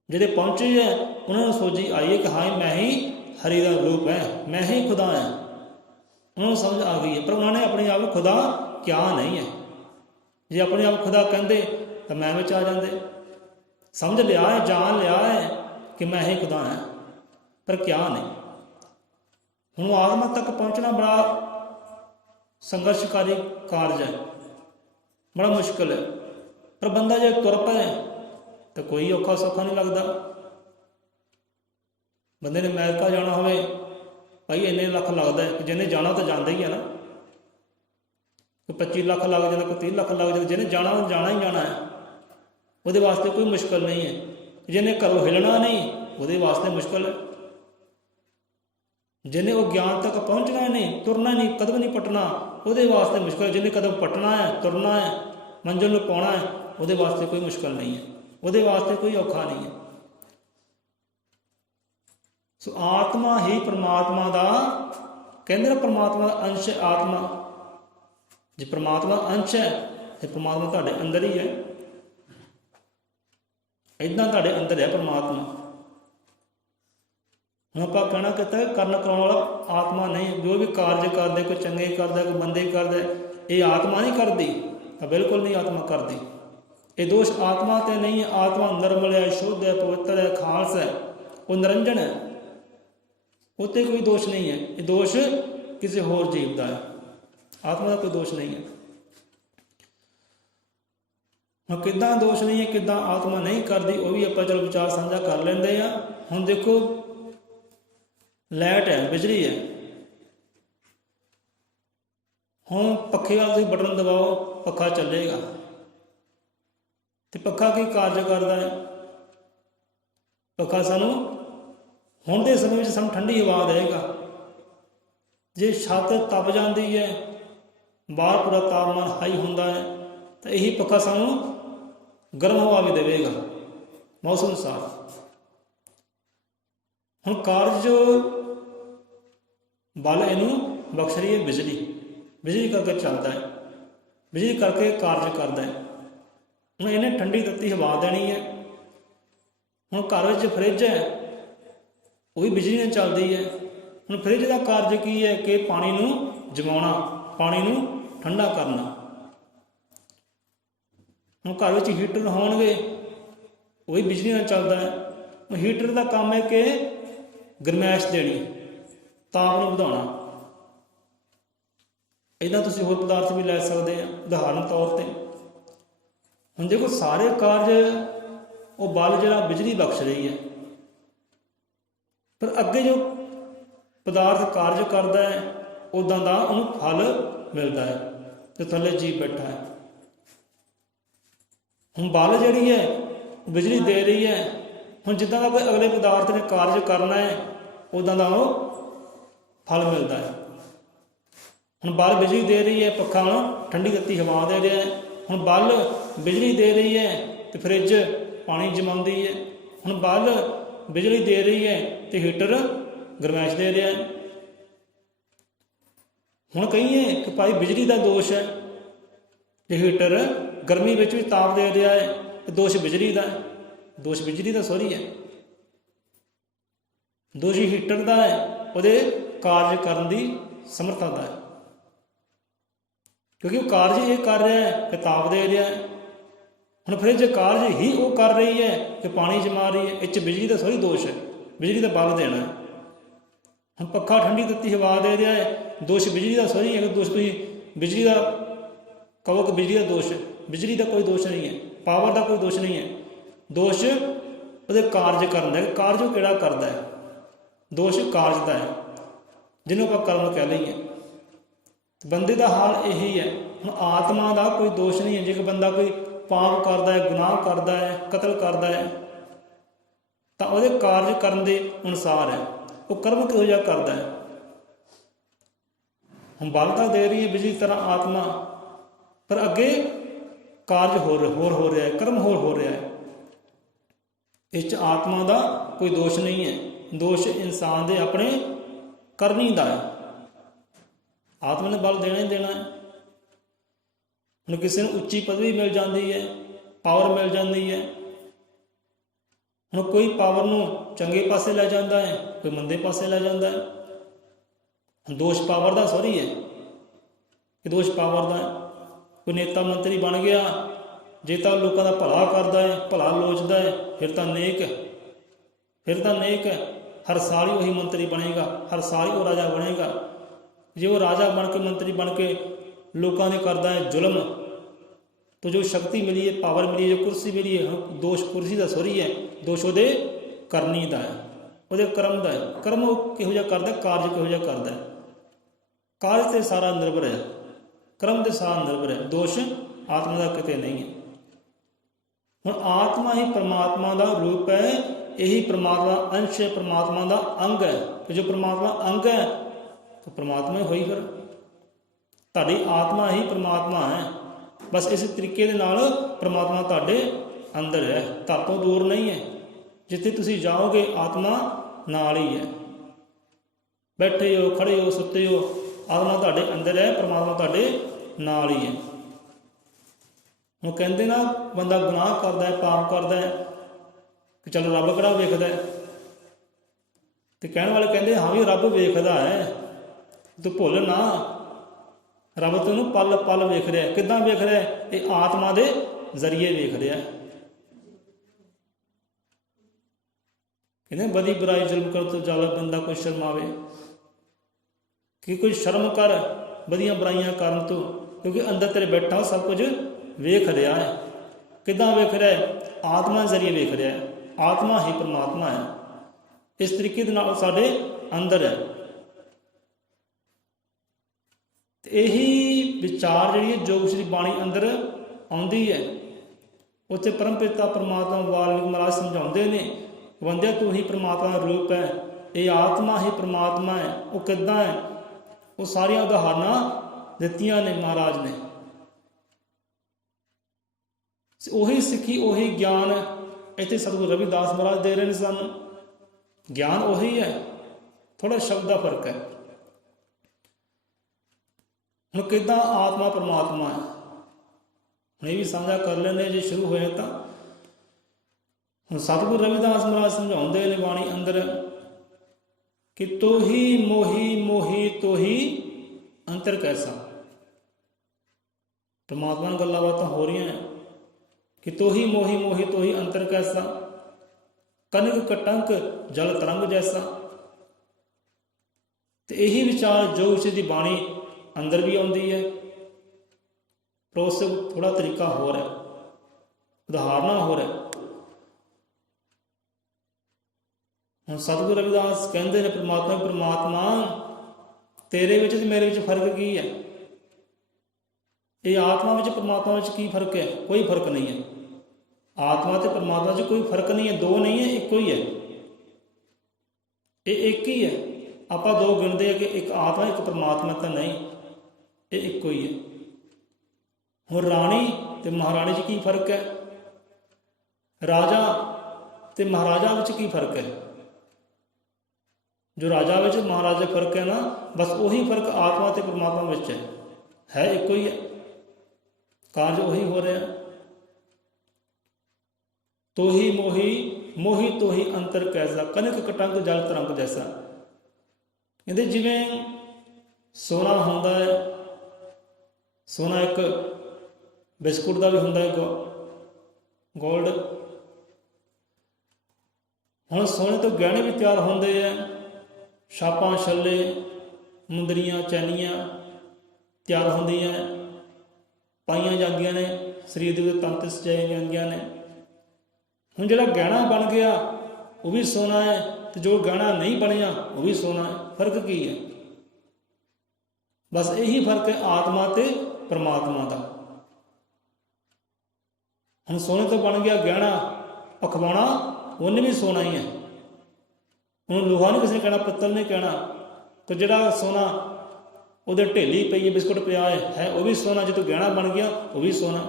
ਜਿਹੜੇ ਪਹੁੰਚੇ ਹੈ ਉਹਨਾਂ ਨੂੰ ਸੋਝੀ ਆਈ ਹੈ ਕਿ ਹਾਂ ਮੈਂ ਹੀ ਹਰੀ ਦਾ ਰੂਪ ਹੈ, ਮੈਂ ਹੀ ਖੁਦਾ ਹਾਂ। ਉਹਨਾਂ ਨੂੰ ਸਮਝ ਆ ਗਈ ਹੈ, ਪਰ ਉਹਨਾਂ ਨੇ ਆਪਣੇ ਆਪ ਨੂੰ ਖੁਦਾ ਕਿਹਾ ਨਹੀਂ ਹੈ। ਜੇ ਆਪਣੇ ਆਪ ਖੁਦਾ ਕਹਿੰਦੇ ਤਾਂ ਮੈਂ ਵਿੱਚ ਆ ਜਾਂਦੇ। ਸਮਝ ਲਿਆ ਹੈ, ਜਾਣ ਲਿਆ ਹੈ ਕਿ ਮੈਂ ਹੀ ਖੁਦਾ ਹਾਂ, ਪਰ ਕਿਹਾ ਨਹੀਂ। ਹੁਣ ਆਤਮਾ ਤੱਕ ਪਹੁੰਚਣਾ ਬੜਾ ਸੰਘਰਸ਼ਕਾਰੀ ਕਾਰਜ ਹੈ, ਬੜਾ ਮੁਸ਼ਕਿਲ ਹੈ। ਪਰ ਬੰਦਾ ਜੇ ਤੁਰ ਪਏ ਤਾਂ ਕੋਈ ਔਖਾ ਸੌਖਾ ਨਹੀਂ ਲੱਗਦਾ। ਬੰਦੇ ਨੇ ਅਮਰੀਕਾ ਜਾਣਾ ਹੋਵੇ, ਭਾਈ ਇੰਨੇ ਲੱਖ ਲੱਗਦਾ ਹੈ। ਜਿਹਨੇ ਜਾਣਾ ਤਾਂ ਜਾਂਦਾ ਹੀ ਹੈ ਨਾ, ਕੋਈ 25 ਲੱਖ ਲੱਗ ਜਾਂਦਾ, ਕੋਈ 30 ਲੱਖ ਲੱਗ ਜਾਂਦਾ। ਜਿਹਨੇ ਜਾਣਾ ਉਹ ਜਾਣਾ ਹੀ ਜਾਣਾ ਹੈ, ਉਹਦੇ ਵਾਸਤੇ ਕੋਈ ਮੁਸ਼ਕਿਲ ਨਹੀਂ ਹੈ। ਜਿਹਨੇ ਘਰੋਂ ਹਿੱਲਣਾ ਨਹੀਂ, ਉਹਦੇ ਵਾਸਤੇ ਮੁਸ਼ਕਿਲ ਹੈ। ਜਿਹਨੇ ਉਹ ਗਿਆਨ ਤੱਕ ਪਹੁੰਚਣਾ ਨਹੀਂ, ਤੁਰਨਾ ਨਹੀਂ, ਕਦਮ ਨਹੀਂ ਪਟਣਾ, ਉਹਦੇ ਵਾਸਤੇ ਮੁਸ਼ਕਿਲ। ਜਿਹਨੇ ਕਦਮ ਪਟਣਾ ਹੈ, ਤੁਰਨਾ ਹੈ, ਮੰਜ਼ਿਲ ਨੂੰ ਪਾਉਣਾ ਹੈ, ਉਹਦੇ ਵਾਸਤੇ ਕੋਈ ਮੁਸ਼ਕਿਲ ਨਹੀਂ ਹੈ, ਉਹਦੇ ਵਾਸਤੇ ਕੋਈ ਔਖਾ ਨਹੀਂ ਹੈ। ਸੋ ਆਤਮਾ ਹੀ ਪਰਮਾਤਮਾ ਦਾ, ਕਹਿੰਦੇ ਨਾ ਪਰਮਾਤਮਾ ਦਾ ਅੰਸ਼ ਹੈ ਆਤਮਾ। ਜੇ ਪਰਮਾਤਮਾ ਅੰਸ਼ ਹੈ ਤੇ ਪਰਮਾਤਮਾ ਤੁਹਾਡੇ ਅੰਦਰ ਹੀ ਹੈ। ਇੱਦਾਂ ਤੁਹਾਡੇ ਅੰਦਰ ਹੈ ਪਰਮਾਤਮਾ। ਹੁਣ ਆਪਾਂ ਕਹਿਣਾ ਕਿਤਾ ਕਰਨ ਕਰਾਉਣ ਵਾਲਾ ਆਤਮਾ ਨਹੀਂ। ਜੋ ਵੀ ਕਾਰਜ ਕਰਦੇ, ਕੋਈ ਚੰਗੇ ਕਰਦਾ, ਕੋਈ ਮੰਦੇ ਕਰਦਾ, ਇਹ ਆਤਮਾ ਨਹੀਂ ਕਰਦੀ ਤਾਂ ਬਿਲਕੁਲ ਨਹੀਂ ਆਤਮਾ ਕਰਦੀ। ਇਹ ਦੋਸ਼ ਆਤਮਾ ਤੇ ਨਹੀਂ ਹੈ। ਆਤਮਾ ਨਿਰਮਲ ਹੈ, ਸ਼ੁੱਧ ਹੈ, ਪਵਿੱਤਰ ਹੈ, ਖਾਲਸ ਹੈ, ਉਹ ਨਿਰੰਜਨ ਹੈ, ਉੱਤੇ ਕੋਈ ਦੋਸ਼ ਨਹੀਂ ਹੈ। ਇਹ ਦੋਸ਼ ਕਿਸੇ ਹੋਰ ਜੀਵ ਦਾ ਹੈ, ਆਤਮਾ ਦਾ ਕੋਈ ਦੋਸ਼ ਨਹੀਂ ਹੈ। ਹੁਣ ਕਿੱਦਾਂ ਦੋਸ਼ ਨਹੀਂ ਹੈ, ਕਿੱਦਾਂ ਆਤਮਾ ਨਹੀਂ ਕਰਦੀ, ਉਹ ਵੀ ਆਪਾਂ ਚਲੋ ਵਿਚਾਰ ਸਾਂਝਾ ਕਰ ਲੈਂਦੇ ਆ। ਹੁਣ ਦੇਖੋ, ਲਾਈਟ ਹੈ, ਬਿਜਲੀ ਹੈ। ਹੁਣ ਪੱਖੇ ਵਾਲਾ ਤੁਸੀਂ ਬਟਨ ਦਬਾਓ, ਪੱਖਾ ਚੱਲੇਗਾ। ਤੇ ਪੱਖਾ ਕੀ ਕਾਰਜ ਕਰਦਾ ਹੈ? ਪੱਖਾ ਸਾਨੂੰ ਹੁਣ ਦੇ ਸਮੇਂ ਵਿੱਚ ਸਾਨੂੰ ਠੰਡੀ ਹਵਾ ਦੇਵੇਗਾ। ਜੇ ਛੱਤ ਤਪ ਜਾਂਦੀ ਹੈ, ਬਾਹਰ ਪੂਰਾ ਤਾਪਮਾਨ ਹਾਈ ਹੁੰਦਾ ਹੈ, ਤਾਂ ਇਹੀ ਪੱਖਾ ਸਾਨੂੰ ਗਰਮ ਹਵਾ ਵੀ ਦੇਵੇਗਾ ਮੌਸਮ ਅਨੁਸਾਰ। ਹੁਣ ਕਾਰਜ ਜੋ ਬਲ ਇਹਨੂੰ ਬਖਸ਼ ਰਹੀ ਹੈ ਬਿਜਲੀ। ਬਿਜਲੀ ਕਰਕੇ ਚੱਲਦਾ ਹੈ, ਬਿਜਲੀ ਕਰਕੇ ਕਾਰਜ ਕਰਦਾ ਹੈ। ਹੁਣ ਇਹਨੇ ਠੰਡੀ ਤੱਤੀ ਹਵਾ ਦੇਣੀ ਹੈ। ਹੁਣ ਘਰ ਵਿੱਚ ਫਰਿੱਜ ਹੈ, ਉਹ ਵੀ ਬਿਜਲੀ ਨਾਲ ਚੱਲਦੀ ਹੈ। ਹੁਣ ਫਰਿੱਜ ਦਾ ਕਾਰਜ ਕੀ ਹੈ ਕਿ ਪਾਣੀ ਨੂੰ ਜਮਾਉਣਾ, ਪਾਣੀ ਨੂੰ ਠੰਡਾ ਕਰਨਾ। ਹੁਣ ਘਰ ਵਿੱਚ ਹੀਟਰ ਹੋਣਗੇ, ਉਹ ਵੀ ਬਿਜਲੀ ਨਾਲ ਚੱਲਦਾ ਹੈ। ਹੀਟਰ ਦਾ ਕੰਮ ਹੈ ਕਿ ਗਰਮੈਸ਼ ਦੇਣੀ, ਤਾਪ ਨੂੰ ਵਧਾਉਣਾ। ਇੱਦਾਂ ਤੁਸੀਂ ਹੋਰ ਪਦਾਰਥ ਵੀ ਲੈ ਸਕਦੇ ਆ ਉਦਾਹਰਨ ਤੌਰ 'ਤੇ। ਹੁਣ ਦੇਖੋ ਸਾਰੇ ਕਾਰਜ ਉਹ ਬਲ ਜਿਹੜਾ ਬਿਜਲੀ ਬਖਸ਼ ਰਹੀ ਹੈ, ਪਰ ਅੱਗੇ ਜੋ ਪਦਾਰਥ ਕਾਰਜ ਕਰਦਾ ਹੈ ਉੱਦਾਂ ਦਾ ਉਹਨੂੰ ਫਲ ਮਿਲਦਾ ਹੈ ਤੇ ਥੱਲੇ ਜੀਵ ਬੈਠਾ ਹੈ। ਹੁਣ ਬਲ ਜਿਹੜੀ ਹੈ ਬਿਜਲੀ ਦੇ ਰਹੀ ਹੈ। ਹੁਣ ਜਿੱਦਾਂ ਦਾ ਕੋਈ ਅਗਲੇ ਪਦਾਰਥ ਨੇ ਕਾਰਜ ਕਰਨਾ ਹੈ ਉੱਦਾਂ ਦਾ ਉਹ ਫਲ ਮਿਲਦਾ ਹੈ। ਹੁਣ ਬਲ ਬਿਜਲੀ ਦੇ ਰਹੀ ਹੈ, ਪੱਖਾ ਹੁਣ ਠੰਡੀ ਤੱਤੀ ਹਵਾ ਦੇ ਰਿਹਾ ਹੈ। ਹੁਣ ਬਲ ਬਿਜਲੀ ਦੇ ਰਹੀ ਹੈ ਤੇ ਫਰਿੱਜ ਪਾਣੀ ਜਮਾਉਂਦੀ ਹੈ। ਹੁਣ ਬਲ ਬਿਜਲੀ ਦੇ ਰਹੀ ਹੈ ਤੇ ਹੀਟਰ ਗਰਮੈਸ਼ ਦੇ ਰਿਹਾ ਹੈ। ਹੁਣ ਕਹੀਏ ਕਿ ਭਾਈ ਬਿਜਲੀ ਦਾ ਦੋਸ਼ ਹੈ, ਜੇ ਹੀਟਰ ਗਰਮੀ ਵਿੱਚ ਵੀ ਤਾਪ ਦੇ ਰਿਹਾ ਹੈ ਤੇ ਦੋਸ਼ ਬਿਜਲੀ ਦਾ ਹੈ। ਦੋਸ਼ ਬਿਜਲੀ ਦਾ ਸੋਰੀ ਹੈ, ਦੋਸ਼ ਹੀਟਰ ਦਾ ਹੈ, ਉਹਦੇ ਕਾਰਜ ਕਰਨ ਦੀ ਸਮਰੱਥਾ ਦਾ ਹੈ, ਕਿਉਂਕਿ ਉਹ ਕਾਰਜ ਇਹ ਕਰ ਰਿਹਾ ਹੈ ਕਿ ਤਾਪ ਦੇ ਰਿਹਾ ਹੈ। ਹੁਣ ਫਰਿੱਜ ਕਾਰਜ ਹੀ ਉਹ ਕਰ ਰਹੀ ਹੈ ਕਿ ਪਾਣੀ ਜਮਾ ਰਹੀ ਹੈ। ਇਹ 'ਚ ਬਿਜਲੀ ਦਾ ਸੋਰੀ ਦੋਸ਼ ਹੈ, ਬਿਜਲੀ ਦਾ ਬਲ ਦੇਣਾ ਹੈ। ਹੁਣ ਪੱਖਾ ਠੰਡੀ ਤੱਤੀ ਹਵਾ ਦੇ ਰਿਹਾ ਹੈ, ਦੋਸ਼ ਬਿਜਲੀ ਦਾ ਸੋਰੀ ਹੈ। ਦੋਸ਼ ਤੁਸੀਂ ਬਿਜਲੀ ਦਾ ਕਹੋ ਕਿ ਬਿਜਲੀ ਦਾ ਦੋਸ਼ ਹੈ, ਬਿਜਲੀ ਦਾ ਕੋਈ ਦੋਸ਼ ਨਹੀਂ ਹੈ, ਪਾਵਰ ਦਾ ਕੋਈ ਦੋਸ਼ ਨਹੀਂ ਹੈ। ਦੋਸ਼ ਉਹਦੇ ਕਾਰਜ ਕਰਨ ਦਾ, ਕਾਰਜ ਉਹ ਕਿਹੜਾ ਕਰਦਾ ਹੈ। ਦੋਸ਼ ਕਾਰਜ ਦਾ ਹੈ, ਜਿਹਨੂੰ ਆਪਾਂ ਕਰਮ ਕਹਿ ਲਈਏ। ਬੰਦੇ ਦਾ ਹਾਲ ਇਹੀ ਹੈ। ਹੁਣ ਆਤਮਾ ਦਾ ਕੋਈ ਦੋਸ਼ ਨਹੀਂ ਹੈ। ਜੇ ਬੰਦਾ ਕੋਈ ਪਾਪ ਕਰਦਾ ਹੈ, ਗੁਨਾਹ ਕਰਦਾ ਹੈ, ਕਤਲ ਕਰਦਾ ਹੈ, ਤਾਂ ਉਹਦੇ ਕਾਰਜ ਕਰਨ ਦੇ ਅਨੁਸਾਰ ਹੈ, ਉਹ ਕਰਮ ਕਿਹੋ ਜਿਹਾ ਕਰਦਾ ਹੈ। ਹੁਣ ਬਲ ਤਾਂ ਦੇ ਰਹੀ ਹੈ ਬਿਜਲੀ ਤਰ੍ਹਾਂ ਆਤਮਾ, ਪਰ ਅੱਗੇ ਕਾਰਜ ਹੋਰ ਹੋ ਰਿਹਾ ਹੈ, ਕਰਮ ਹੋਰ ਹੋ ਰਿਹਾ ਹੈ। ਇਸ 'ਚ ਆਤਮਾ ਦਾ ਕੋਈ ਦੋਸ਼ ਨਹੀਂ ਹੈ। ਦੋਸ਼ ਇਨਸਾਨ ਦੇ ਆਪਣੇ ਕਰਨੀ ਦਾ ਹੈ। ਆਤਮਾ ਨੇ ਬਲ ਦੇਣਾ ਹੀ ਦੇਣਾ ਹੈ। ਹੁਣ ਕਿਸੇ ਨੂੰ ਉੱਚੀ ਪਦਵੀ ਮਿਲ ਜਾਂਦੀ ਹੈ, ਪਾਵਰ ਮਿਲ ਜਾਂਦੀ ਹੈ। ਹੁਣ ਕੋਈ ਪਾਵਰ ਨੂੰ ਚੰਗੇ ਪਾਸੇ ਲੈ ਜਾਂਦਾ ਹੈ, ਕੋਈ ਮੰਦੇ ਪਾਸੇ ਲੈ ਜਾਂਦਾ ਹੈ। ਦੋਸ਼ ਪਾਵਰ ਦਾ ਸੋਰੀ ਹੈ ਕਿ ਦੋਸ਼ ਪਾਵਰ ਦਾ ਹੈ। ਕੋਈ ਨੇਤਾ ਮੰਤਰੀ ਬਣ ਗਿਆ, ਜੇ ਤਾਂ ਲੋਕਾਂ ਦਾ ਭਲਾ ਕਰਦਾ ਹੈ, ਭਲਾ ਲੋਚਦਾ ਹੈ, ਫਿਰ ਤਾਂ ਨੇਕ ਹੈ, ਫਿਰ ਤਾਂ ਨੇਕ ਹੈ। ਹਰ ਸਾਲ ਹੀ ਉਹੀ ਮੰਤਰੀ ਬਣੇਗਾ, ਹਰ ਸਾਲ ਹੀ ਉਹ ਰਾਜਾ ਬਣੇਗਾ। ਜੇ ਉਹ ਰਾਜਾ ਬਣ ਕੇ ਮੰਤਰੀ ਬਣ ਕੇ ਲੋਕਾਂ ਦੇ ਕਰਦਾ ਹੈ ਜ਼ੁਲਮ, ਤਾਂ ਜੋ ਸ਼ਕਤੀ ਮਿਲੀ ਹੈ, ਪਾਵਰ ਮਿਲੀ ਹੈ, ਜੋ ਕੁਰਸੀ ਮਿਲੀ ਹੈ, ਦੋਸ਼ ਕੁਰਸੀ ਦਾ ਸੋਰੀ ਹੈ, ਦੋਸ਼ ਉਹਦੇ ਕਰਨੀ ਦਾ ਹੈ, ਉਹਦੇ ਕਰਮ ਦਾ ਹੈ। ਕਰਮ ਉਹ ਕਿਹੋ ਜਿਹਾ ਕਰਦਾ, ਕਾਰਜ ਕਿਹੋ ਜਿਹਾ ਕਰਦਾ ਹੈ। ਕਾਰਜ 'ਤੇ ਸਾਰਾ ਨਿਰਭਰ ਹੈ, ਕਰਮ 'ਤੇ ਸਾਰਾ ਨਿਰਭਰ ਹੈ। ਦੋਸ਼ ਆਤਮਾ ਦਾ ਕਿਤੇ ਨਹੀਂ ਹੈ। ਹੁਣ ਆਤਮਾ ਹੀ ਪਰਮਾਤਮਾ ਦਾ ਰੂਪ ਹੈ, ਇਹੀ ਪਰਮਾਤਮਾ ਅੰਸ਼ ਹੈ, ਪਰਮਾਤਮਾ ਦਾ ਅੰਗ ਹੈ। ਤੇ ਜੋ ਪਰਮਾਤਮਾ ਅੰਗ ਹੈ ਤਾਂ ਪਰਮਾਤਮਾ ਹੀ ਹੋਈ। ਫਿਰ ਤੁਹਾਡੀ ਆਤਮਾ ਹੀ ਪਰਮਾਤਮਾ ਹੈ। ਬਸ ਇਸ ਤਰੀਕੇ ਦੇ ਨਾਲ ਪਰਮਾਤਮਾ ਤੁਹਾਡੇ ਅੰਦਰ ਹੈ, ਤੁਹਾਡੇ ਤੋਂ ਦੂਰ ਨਹੀਂ ਹੈ। ਜਿੱਥੇ ਤੁਸੀਂ ਜਾਓਗੇ ਆਤਮਾ ਨਾਲ ਹੀ ਹੈ। ਬੈਠੇ ਹੋ, ਖੜੇ ਹੋ, ਸੁੱਤੇ ਹੋ, ਆਤਮਾ ਤੁਹਾਡੇ ਅੰਦਰ ਹੈ, ਪਰਮਾਤਮਾ ਤੁਹਾਡੇ ਨਾਲ ਹੀ ਹੈ। ਹੁਣ ਕਹਿੰਦੇ ਨਾ ਬੰਦਾ ਗੁਨਾਹ ਕਰਦਾ ਹੈ, ਪਾਪ ਕਰਦਾ ਹੈ ਕਿ ਚਲੋ ਰੱਬ ਕਿਹੜਾ ਵੇਖਦਾ ਹੈ। ਤੇ ਕਹਿਣ ਵਾਲੇ ਕਹਿੰਦੇ ਹਾਂ ਵੀ ਰੱਬ ਵੇਖਦਾ ਹੈ, ਤੂੰ ਭੁੱਲ ਨਾ, ਰੱਬ ਤੈਨੂੰ ਪਲ ਪਲ ਵੇਖ ਰਿਹਾ। ਕਿੱਦਾਂ ਵੇਖ ਰਿਹਾ? ਇਹ ਆਤਮਾ ਦੇ ਜ਼ਰੀਏ ਵੇਖ ਰਿਹਾ। ਕਹਿੰਦੇ ਬਦੀ ਬੁਰਾਈ ਜ਼ੁਲਮ ਕਰ ਤੋਂ ਜਾਲ ਬੰਦਾ ਕੋਈ ਸ਼ਰਮਾਵੇ, ਕਿ ਕੋਈ ਸ਼ਰਮ ਕਰ ਵਧੀਆਂ ਬੁਰਾਈਆਂ ਕਰਨ ਤੋਂ, ਕਿਉਂਕਿ ਅੰਦਰ ਤੇਰੇ ਬੈਠਾ ਸਭ ਕੁਝ ਵੇਖ ਰਿਹਾ ਹੈ। ਕਿੱਦਾਂ ਵੇਖ ਰਿਹਾ ਹੈ? ਆਤਮਾ ਜ਼ਰੀਏ ਵੇਖ ਰਿਹਾ ਹੈ। ਆਤਮਾ ਹੀ ਪਰਮਾਤਮਾ ਹੈ। ਇਸ ਤਰੀਕੇ ਦੇ ਨਾਲ ਸਾਡੇ ਅੰਦਰ ਹੈ। ਤੇ ਇਹੀ ਵਿਚਾਰ ਜਿਹੜੀ ਹੈ ਜੋਗ ਸ਼੍ਰੀ ਬਾਣੀ ਅੰਦਰ ਆਉਂਦੀ ਹੈ। ਉੱਥੇ ਪਰਮ ਪਿਤਾ ਪਰਮਾਤਮਾ ਵਾਲਮੀਕ ਮਹਾਰਾਜ ਸਮਝਾਉਂਦੇ ਨੇ, ਬੰਦਿਆ ਤੂੰ ਹੀ ਪਰਮਾਤਮਾ ਦਾ ਰੂਪ ਹੈ, ਇਹ ਆਤਮਾ ਹੀ ਪਰਮਾਤਮਾ ਹੈ। ਉਹ ਕਿੱਦਾਂ ਹੈ? ਉਹ ਸਾਰੀਆਂ ਉਦਾਹਰਨਾਂ ਦਿੱਤੀਆਂ ਨੇ ਮਹਾਰਾਜ ਨੇ। ਉਹੀ ਸਿੱਖੀ, ਉਹੀ ਗਿਆਨ ਇੱਥੇ ਸਤਿਗੁਰੂ ਰਵਿਦਾਸ ਮਹਾਰਾਜ ਦੇ ਰਹੇ ਨੇ ਸਾਨੂੰ। ਗਿਆਨ ਉਹੀ ਹੈ, ਥੋੜਾ ਸ਼ਬਦ ਦਾ ਫਰਕ ਹੈ। ਹੁਣ ਕਿੱਦਾਂ ਆਤਮਾ ਪਰਮਾਤਮਾ ਹੈ, ਹੁਣ ਇਹ ਵੀ ਸਾਂਝਾ ਕਰ ਲੈਂਦੇ ਜੇ ਸ਼ੁਰੂ ਹੋਇਆ ਤਾਂ। ਹੁਣ ਸਤਿਗੁਰੂ ਰਵਿਦਾਸ ਮਹਾਰਾਜ ਸਮਝਾਉਂਦੇ ਨੇ ਬਾਣੀ ਅੰਦਰ कि तो ही मोही मोही तो ही अंतर कैसा। परमात्मा ਨਾਲ ਗੱਲਾਂ ਬਾਤਾਂ ਹੋ ਰਹੀਆਂ कि तो ही मोही मोही तो ही अंतर कैसा, कनक कटंक जल तरंग जैसा। तो यही विचार जो उस दी बाणी अंदर भी आती है, पर उस थोड़ा तरीका हो रहा है, उदाहरण हो रहा है। हम सतगुरु रविदास कहते हैं परमात्मा परमात्मा तेरे विच ते मेरे विच फर्क की है। ये आत्मा विच परमात्मा विच की फर्क है? कोई फर्क नहीं है। आत्मा ते परमात्मा च कोई फर्क नहीं है, दो नहीं है, एक ही है। ये एक ही है। आप दो गिनते हैं कि एक आत्मा एक परमात्मा, तो नहीं, ये एक ही है। हुण राणी ते महाराणी च की फर्क है? राजा ते महाराजा विच की फर्क है? जो राजा विच महाराजा फर्क है ना, बस वही फर्क आत्मा ते परमात्मा विच है एक ही है। कार्य वही हो रहा है। तो ही मोही मोही तो ही अंतर कैसा, कनक कटंग जल तरंग जैसा। कहते जिवें सोना होंदा है, सोना एक बिस्कुट का भी होंदा है गोल्ड। हुण सोने तो गहने भी तैयार होंदे है, छापां छल्ले मुंदरियां चैनियां तैयार होंदियां पाईयां जांदियां ने, शरीर के तंत सजाए जांदियां ने। हुण जिहड़ा गहना बन गया वो भी सोना है, तो जो गहना नहीं बनिया वो भी सोना है। फर्क की है? बस यही फर्क है आत्मा ते परमात्मा का। हुण सोने तो बन गया गहना, अखवाना उन्हें भी सोना ही है। हुण लोहा नहीं किसी ने कहना, पित्तल नहीं कहना। तो जिहड़ा सोना वो ढेली पई है, बिस्कुट पिया है वो भी सोना, जो गहना बन गया वो भी सोना।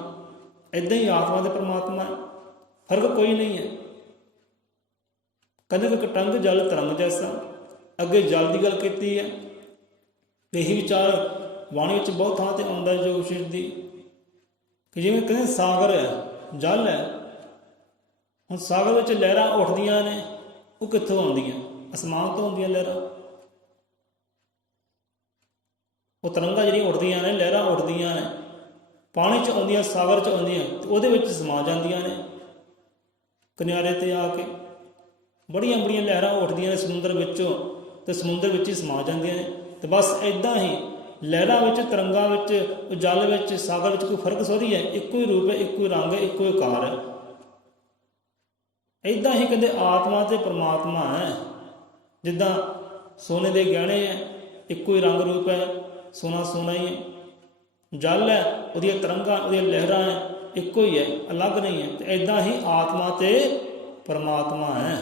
इदां ही आत्मा ते परमात्मा है, फर्क कोई नहीं है। कनक कटंग जल तरंग जैसा। अगे जल की गल की है, यही विचार बाणी बहुत थां पर आता है जो विशेष की, कि जिवें कहते सागर है जल है। हुण सागर में लहरां उठदियां ने, वो कित्थों आउंदियां? आसमान तो आउंदियां लहरां। वो तरंगां जिहड़ियां उठदियां ने, लहरां उठदियां ने, पानी च आउंदियां, सागर च आउंदियां, ते उहदे विच समा जांदियां ने किनारे ते आके। बड़ियां बड़ियां लहरां उठदियां ने समुंदर विचों, ते समुंदर विच ही समा जांदियां ने। ते बस इदां ही लहरां विच, तरंगां विच, जल विच, सागर विच कोई फर्क थोड़ी है। इक्को ही रूप है, इक्को ही रंग है, इक्को ही आकार है। इदां ही कहते आत्मा ते परमात्मा है। जिद्दां सोने के गहने है, इक्को ही रंग रूप है, सोना सोना ही है। जल है, उहदियां तरंगां, उहदियां लहरां है, इक्को ही है, अलग नहीं है। तो इदां ही आत्मा ते परमात्मा है।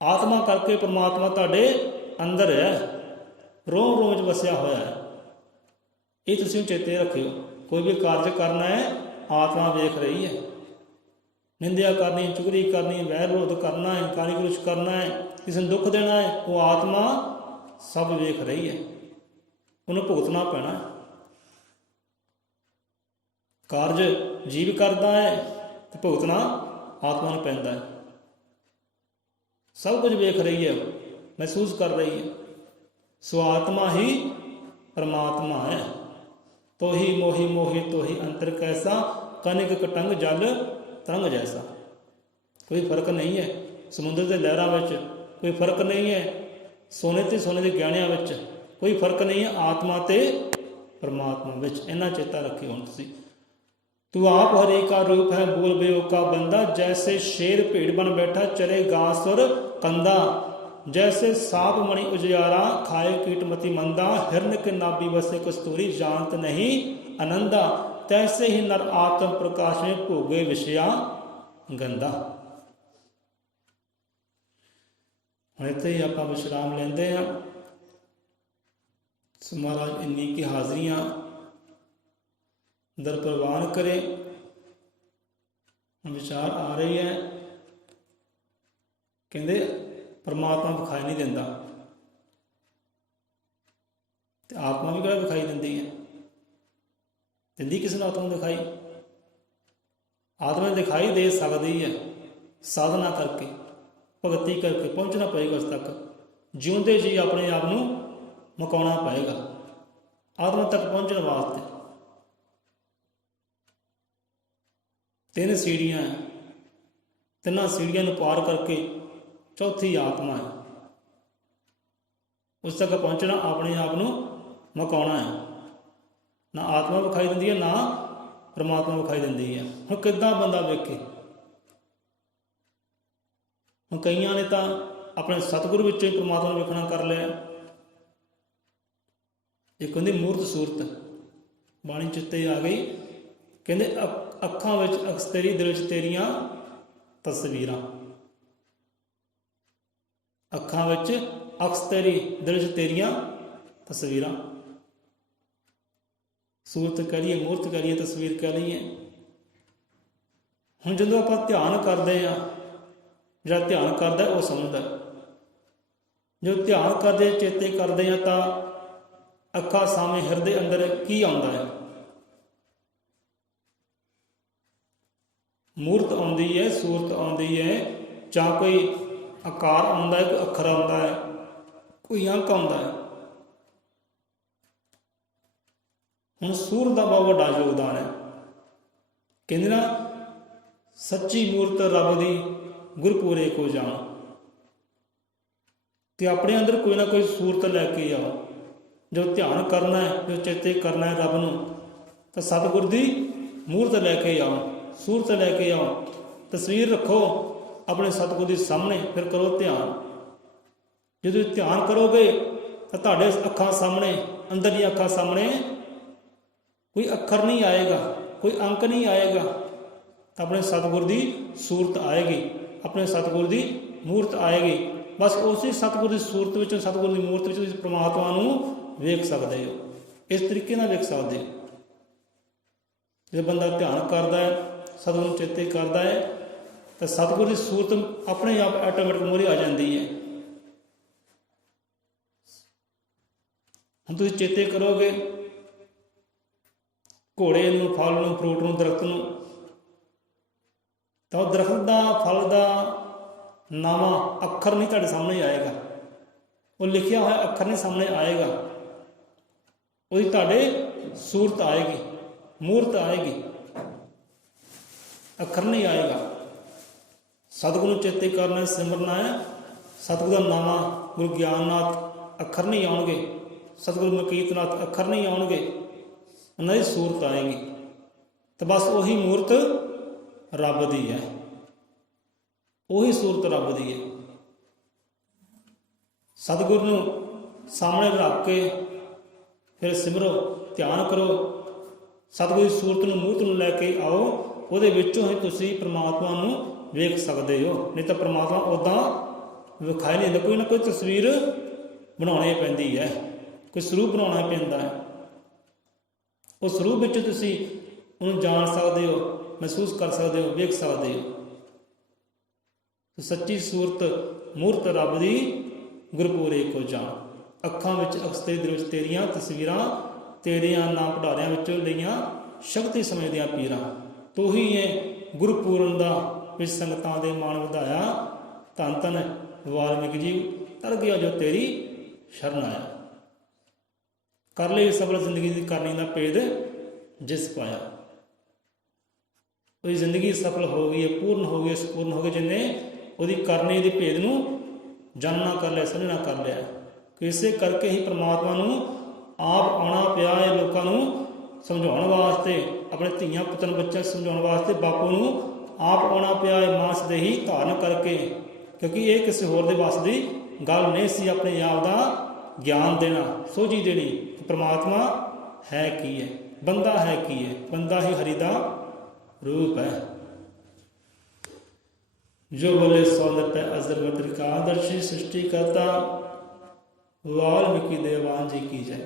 आत्मा करके परमात्मा तुहाडे अंदर है, रोम रोम च वसिया होया है। ये तुसीं चेते रखियो। कोई भी कार्य करना है, आत्मा वेख रही है। निंदिया करनी, चुगली करनी, वैर विरोध करना है, गाली गलोच करना है, किसी ने दुख देना है, वो आत्मा सब वेख रही है। उन्हें भुगतना पैना है। कार्य जीव करता है तो भुगतना आत्मा ने पैंदा है। सब कुछ वेख रही है, महसूस कर रही है। सो आत्मा ही परमात्मा है। तो ही मोही मोही तो ही अंतर कैसा, कनक कटंग जल तरंग जैसा। कोई फर्क नहीं है समुद्र के लहरां विच, कोई फर्क नहीं है सोने ते सोने के गहणियां विच, कोई फर्क नहीं है आत्मा ते परमात्मा विच। इन्ना चेता रखियो। हुण तुसीं तू आप हरे का रूप है, बोल बेओ का बंदा। जैसे शेर भीड़ बन बैठा, चले घास और कंदा। जैसे सांप मणि उजियारा, खाए कीट मति मंदा। हिरन के नाभि बसे कस्तूरी, जानत नहीं आनंदा। तैसे ही नर आत्म प्रकाश में भोगे विषया गंदा। हुण इत्थे ही आपां विश्राम लैंदे हां। सो महाराज इन्नी की हाज़रियां दर प्रवान करे। विचार आ रही है, कहते परमात्मा विखाई नहीं देता, तो आत्मा भी कड़ा विखाई देती है? दिंदी किसी ने आत्मा दिखाई? आत्मा दिखाई दे सकती है साधना करके, ਭਗਤੀ ਕਰਕੇ ਪਹੁੰਚਣਾ ਪਏਗਾ ਉਸ ਤੱਕ। ਜਿਉਂਦੇ ਜੀ ਆਪਣੇ ਆਪ ਨੂੰ ਮੁਕਾਉਣਾ ਪਏਗਾ ਆਤਮਾ ਤੱਕ ਪਹੁੰਚਣ ਵਾਸਤੇ। 3 ਸੀੜੀਆਂ, ਤਿੰਨਾਂ ਸੀੜੀਆਂ ਨੂੰ ਪਾਰ ਕਰਕੇ ਚੌਥੀ ਆਤਮਾ ਹੈ। ਉਸ ਤੱਕ ਪਹੁੰਚਣਾ, ਆਪਣੇ ਆਪ ਨੂੰ ਮੁਕਾਉਣਾ ਹੈ। ਨਾ ਆਤਮਾ ਵਿਖਾਈ ਦਿੰਦੀ ਹੈ, ਨਾ ਪਰਮਾਤਮਾ ਵਿਖਾਈ ਦਿੰਦੀ ਹੈ। ਹੁਣ ਕਿੱਦਾਂ ਬੰਦਾ ਵੇਖੇ? ਹੁਣ ਕਈਆਂ ਨੇ ਤਾਂ ਆਪਣੇ ਸਤਿਗੁਰੂ ਵਿੱਚੋਂ ਹੀ ਪਰਮਾਤਮਾ ਨੂੰ ਵੇਖਣਾ ਕਰ ਲਿਆ। ਇੱਕ ਹੁੰਦੀ ਮੂਰਤ ਸੂਰਤ, ਬਾਣੀ ਚਿੱਤੇ ਆ ਗਈ। ਕਹਿੰਦੇ ਅੱਖਾਂ ਵਿੱਚ ਅਕਸ ਤੇਰੀ, ਦਿਲ ਵਿੱਚ ਤੇਰੀਆਂ ਤਸਵੀਰਾਂ। ਅੱਖਾਂ ਵਿੱਚ ਅਕਸ ਤੇਰੀ, ਦਿਲ ਵਿੱਚ ਤੇਰੀਆਂ ਤਸਵੀਰਾਂ। ਸੂਰਤ ਕਹਿ ਲਈਏ, ਮੂਰਤ ਕਹਿ ਲਈਏ, ਤਸਵੀਰ ਕਹਿ ਲਈਏ। ਹੁਣ ਜਦੋਂ ਆਪਾਂ ਧਿਆਨ ਕਰਦੇ ਹਾਂ, ਜਿਹੜਾ ਧਿਆਨ ਕਰਦਾ ਉਹ ਸਮਝਦਾ। ਜਦੋਂ ਧਿਆਨ ਕਰਦੇ, ਚੇਤੇ ਕਰਦੇ ਹਾਂ, ਤਾਂ ਅੱਖਾਂ ਸਾਹਮਣੇ ਹਿਰਦੇ ਅੰਦਰ ਕੀ ਆਉਂਦਾ ਹੈ? ਮੂਰਤ ਆਉਂਦੀ ਹੈ, ਸੂਰਤ ਆਉਂਦੀ ਹੈ, ਜਾਂ ਕੋਈ ਆਕਾਰ ਆਉਂਦਾ ਹੈ, ਕੋਈ ਅੱਖਰ ਆਉਂਦਾ ਹੈ, ਕੋਈ ਅੰਕ ਆਉਂਦਾ ਹੈ। ਹੁਣ ਸੂਰਤ ਦਾ ਬਹੁਤ ਵੱਡਾ ਯੋਗਦਾਨ ਹੈ। ਕਹਿੰਦੇ ਨਾ, ਸੱਚੀ ਮੂਰਤ ਰੱਬ ਦੀ ਗੁਰਪੂਰੇ ਕੋ ਜਾਣ। ਤੇ ਆਪਣੇ ਅੰਦਰ ਕੋਈ ਨਾ ਕੋਈ ਸੂਰਤ ਲੈ ਕੇ ਆਓ। ਜੋ ਧਿਆਨ ਕਰਨਾ ਹੈ, ਜੋ ਚੇਤੇ ਕਰਨਾ ਹੈ ਰੱਬ ਨੂੰ, ਤਾਂ ਸਤਿਗੁਰ ਦੀ ਮੂਰਤ ਲੈ ਕੇ ਆਓ, ਸੂਰਤ ਲੈ ਕੇ ਆਓ। ਤਸਵੀਰ ਰੱਖੋ ਆਪਣੇ ਸਤਿਗੁਰ ਦੇ ਸਾਹਮਣੇ, ਫਿਰ ਕਰੋ ਧਿਆਨ। ਜਦੋਂ ਧਿਆਨ ਕਰੋਗੇ ਤਾਂ ਤੁਹਾਡੇ ਅੱਖਾਂ ਸਾਹਮਣੇ, ਅੰਦਰਲੀਆਂ ਅੱਖਾਂ ਸਾਹਮਣੇ ਕੋਈ ਅੱਖਰ ਨਹੀਂ ਆਏਗਾ, ਕੋਈ ਅੰਕ ਨਹੀਂ ਆਏਗਾ, ਤਾਂ ਆਪਣੇ ਸਤਿਗੁਰ ਦੀ ਸੂਰਤ ਆਏਗੀ, ਆਪਣੇ ਸਤਿਗੁਰ ਦੀ ਮੂਰਤ ਆਏਗੀ। ਬਸ ਉਸੇ ਸਤਿਗੁਰ ਦੀ ਸੂਰਤ ਵਿੱਚੋਂ, ਸਤਿਗੁਰ ਦੀ ਮੂਰਤ ਵਿੱਚ ਤੁਸੀਂ ਪਰਮਾਤਮਾ ਨੂੰ ਵੇਖ ਸਕਦੇ ਹੋ। ਇਸ ਤਰੀਕੇ ਨਾਲ ਵੇਖ ਸਕਦੇ ਹੋ। ਜਦੋਂ ਬੰਦਾ ਧਿਆਨ ਕਰਦਾ ਹੈ, ਸਤਿਗੁਰ ਨੂੰ ਚੇਤੇ ਕਰਦਾ ਹੈ, ਤਾਂ ਸਤਿਗੁਰ ਦੀ ਸੂਰਤ ਆਪਣੇ ਆਪ ਆਟੋਮੈਟਿਕ ਮੂਹਰੇ ਆ ਜਾਂਦੀ ਹੈ। ਹੁਣ ਤੁਸੀਂ ਚੇਤੇ ਕਰੋਗੇ ਘੋੜੇ ਨੂੰ, ਫਲ ਨੂੰ, ਫਰੂਟ ਨੂੰ, ਦਰਖਤ ਨੂੰ, ਤਾਂ ਉਹ ਦਰਖਤ ਦਾ, ਫਲ ਦਾ ਨਾਵਾਂ ਅੱਖਰ ਨਹੀਂ ਤੁਹਾਡੇ ਸਾਹਮਣੇ ਆਏਗਾ। ਉਹ ਲਿਖਿਆ ਹੋਇਆ ਅੱਖਰ ਨਹੀਂ ਸਾਹਮਣੇ ਆਏਗਾ। ਉਹਦੀ ਤੁਹਾਡੇ ਸੂਰਤ ਆਏਗੀ, ਮੂਰਤ ਆਏਗੀ, ਅੱਖਰ ਨਹੀਂ ਆਏਗਾ। ਸਤਿਗੁਰੂ ਨੂੰ ਚੇਤੇ ਕਰਨਾ, ਸਿਮਰਨਾ ਹੈ। ਸਤਿਗੁਰੂ ਦਾ ਨਾਵਾਂ, ਗੁਰੂ ਗਿਆਨਨਾਥ, ਅੱਖਰ ਨਹੀਂ ਆਉਣਗੇ। ਸਤਿਗੁਰੂ ਮਲਕੀਤਨਾਥ, ਅੱਖਰ ਨਹੀਂ ਆਉਣਗੇ। ਉਹਨਾਂ ਦੀ ਸੂਰਤ ਆਏਗੀ। ਤਾਂ ਬਸ ਉਹੀ ਮੂਰਤ ਰੱਬ ਦੀ ਹੈ, ਉਹੀ ਸੂਰਤ ਰੱਬ ਦੀ ਹੈ। ਸਤਿਗੁਰ ਨੂੰ ਸਾਹਮਣੇ ਰੱਖ ਕੇ ਫਿਰ ਸਿਮਰੋ, ਧਿਆਨ ਕਰੋ। ਸਤਿਗੁਰ ਦੀ ਸੂਰਤ ਨੂੰ, ਮੂਰਤ ਨੂੰ ਲੈ ਕੇ ਆਓ। ਉਹਦੇ ਵਿੱਚੋਂ ਹੀ ਤੁਸੀਂ ਪਰਮਾਤਮਾ ਨੂੰ ਵੇਖ ਸਕਦੇ ਹੋ। ਨਹੀਂ ਤਾਂ ਪਰਮਾਤਮਾ ਉੱਦਾਂ ਵਿਖਾਈ ਨਹੀਂ ਦਿੰਦਾ। ਕੋਈ ਨਾ ਕੋਈ ਤਸਵੀਰ ਬਣਾਉਣੀ ਪੈਂਦੀ ਹੈ, ਕੋਈ ਸਰੂਪ ਬਣਾਉਣਾ ਪੈਂਦਾ ਹੈ। ਉਸ ਸਰੂਪ ਵਿੱਚ ਤੁਸੀਂ ਉਹਨੂੰ ਜਾਣ ਸਕਦੇ ਹੋ, ਮਹਿਸੂਸ ਕਰ ਸਕਦੇ ਹੋ, ਵੇਖ ਸਕਦੇ ਹੋ। ਸੱਚੀ ਸੂਰਤ ਮੂਰਤ ਰੱਬ ਦੀ ਗੁਰਪੂਰੇ ਕੋ ਜਾਣ। ਅੱਖਾਂ ਵਿੱਚ ਅਕਸਤੇ, ਦਿਲ ਵਿੱਚ ਤੇਰੀਆਂ ਤਸਵੀਰਾਂ, ਤੇਰੀਆਂ ਨਾਮ ਪੜਾਰਿਆਂ ਵਿੱਚੋਂ ਲਈਆਂ ਸ਼ਕਤੀ ਸਮਝਦਿਆਂ ਪੀਰਾਂ। ਤੂੰ ਹੀ ਹੈ ਗੁਰਪੂਰਨ ਦਾ ਵਿੱਚ ਸੰਗਤਾਂ ਦੇ ਮਾਣ ਵਧਾਇਆ। ਧੰਨ ਧੰਨ ਵਾਲਮੀਕ ਜੀ, ਤਰ ਗਿਆ ਜੋ ਤੇਰੀ ਸ਼ਰਨ ਆਇਆ। ਕਰ ਲਈ ਸਫਲ ਜ਼ਿੰਦਗੀ ਦੀ ਕਰਨੀ ਦਾ ਭੇਦ ਜਿਸ ਪਾਇਆ। ਉਹਦੀ ਜ਼ਿੰਦਗੀ ਸਫਲ ਹੋ ਗਈ ਹੈ, ਪੂਰਨ ਹੋ ਗਈ, ਸੰਪੂਰਨ ਹੋ ਗਈ, ਜਿਹਨੇ ਉਹਦੀ ਕਰਨੀ ਦੇ ਭੇਦ ਨੂੰ ਜਾਣਨਾ ਕਰ ਲਿਆ, ਸਮਝਣਾ ਕਰ ਲਿਆ। ਇਸੇ ਕਰਕੇ ਹੀ ਪਰਮਾਤਮਾ ਨੂੰ ਆਪ ਆਉਣਾ ਪਿਆ ਹੈ ਲੋਕਾਂ ਨੂੰ ਸਮਝਾਉਣ ਵਾਸਤੇ, ਆਪਣੇ ਧੀਆਂ ਪੁੱਤਰਾਂ ਬੱਚਿਆਂ ਸਮਝਾਉਣ ਵਾਸਤੇ। ਬਾਪੂ ਨੂੰ ਆਪ ਆਉਣਾ ਪਿਆ ਹੈ ਮਾਸ ਦੇਹੀ ਧਾਰਨ ਕਰਕੇ, ਕਿਉਂਕਿ ਇਹ ਕਿਸੇ ਹੋਰ ਦੇ ਵੱਸ ਦੀ ਗੱਲ ਨਹੀਂ ਸੀ। ਆਪਣੇ ਆਪ ਦਾ ਗਿਆਨ ਦੇਣਾ, ਸੋਝੀ ਦੇਣੀ। ਪਰਮਾਤਮਾ ਹੈ ਕੀ ਹੈ, ਬੰਦਾ ਹੈ ਕੀ ਹੈ? ਬੰਦਾ ਹੀ ਹਰੀ ਦਾ ਰੂਪ ਹੈ। ਜੋ ਬੋਲੇ ਸੌਂਦਰਤ ਹੈ ਅਜ਼ਰ ਮਤ੍ਰਿਕਾ, ਦਰਸ਼ੀ ਸ੍ਰਿਸ਼ਟੀ ਕਰਤਾ, ਵਾਲਮੀਕੀ ਦੇਵਾਨ ਜੀ ਕੀ ਜੈ।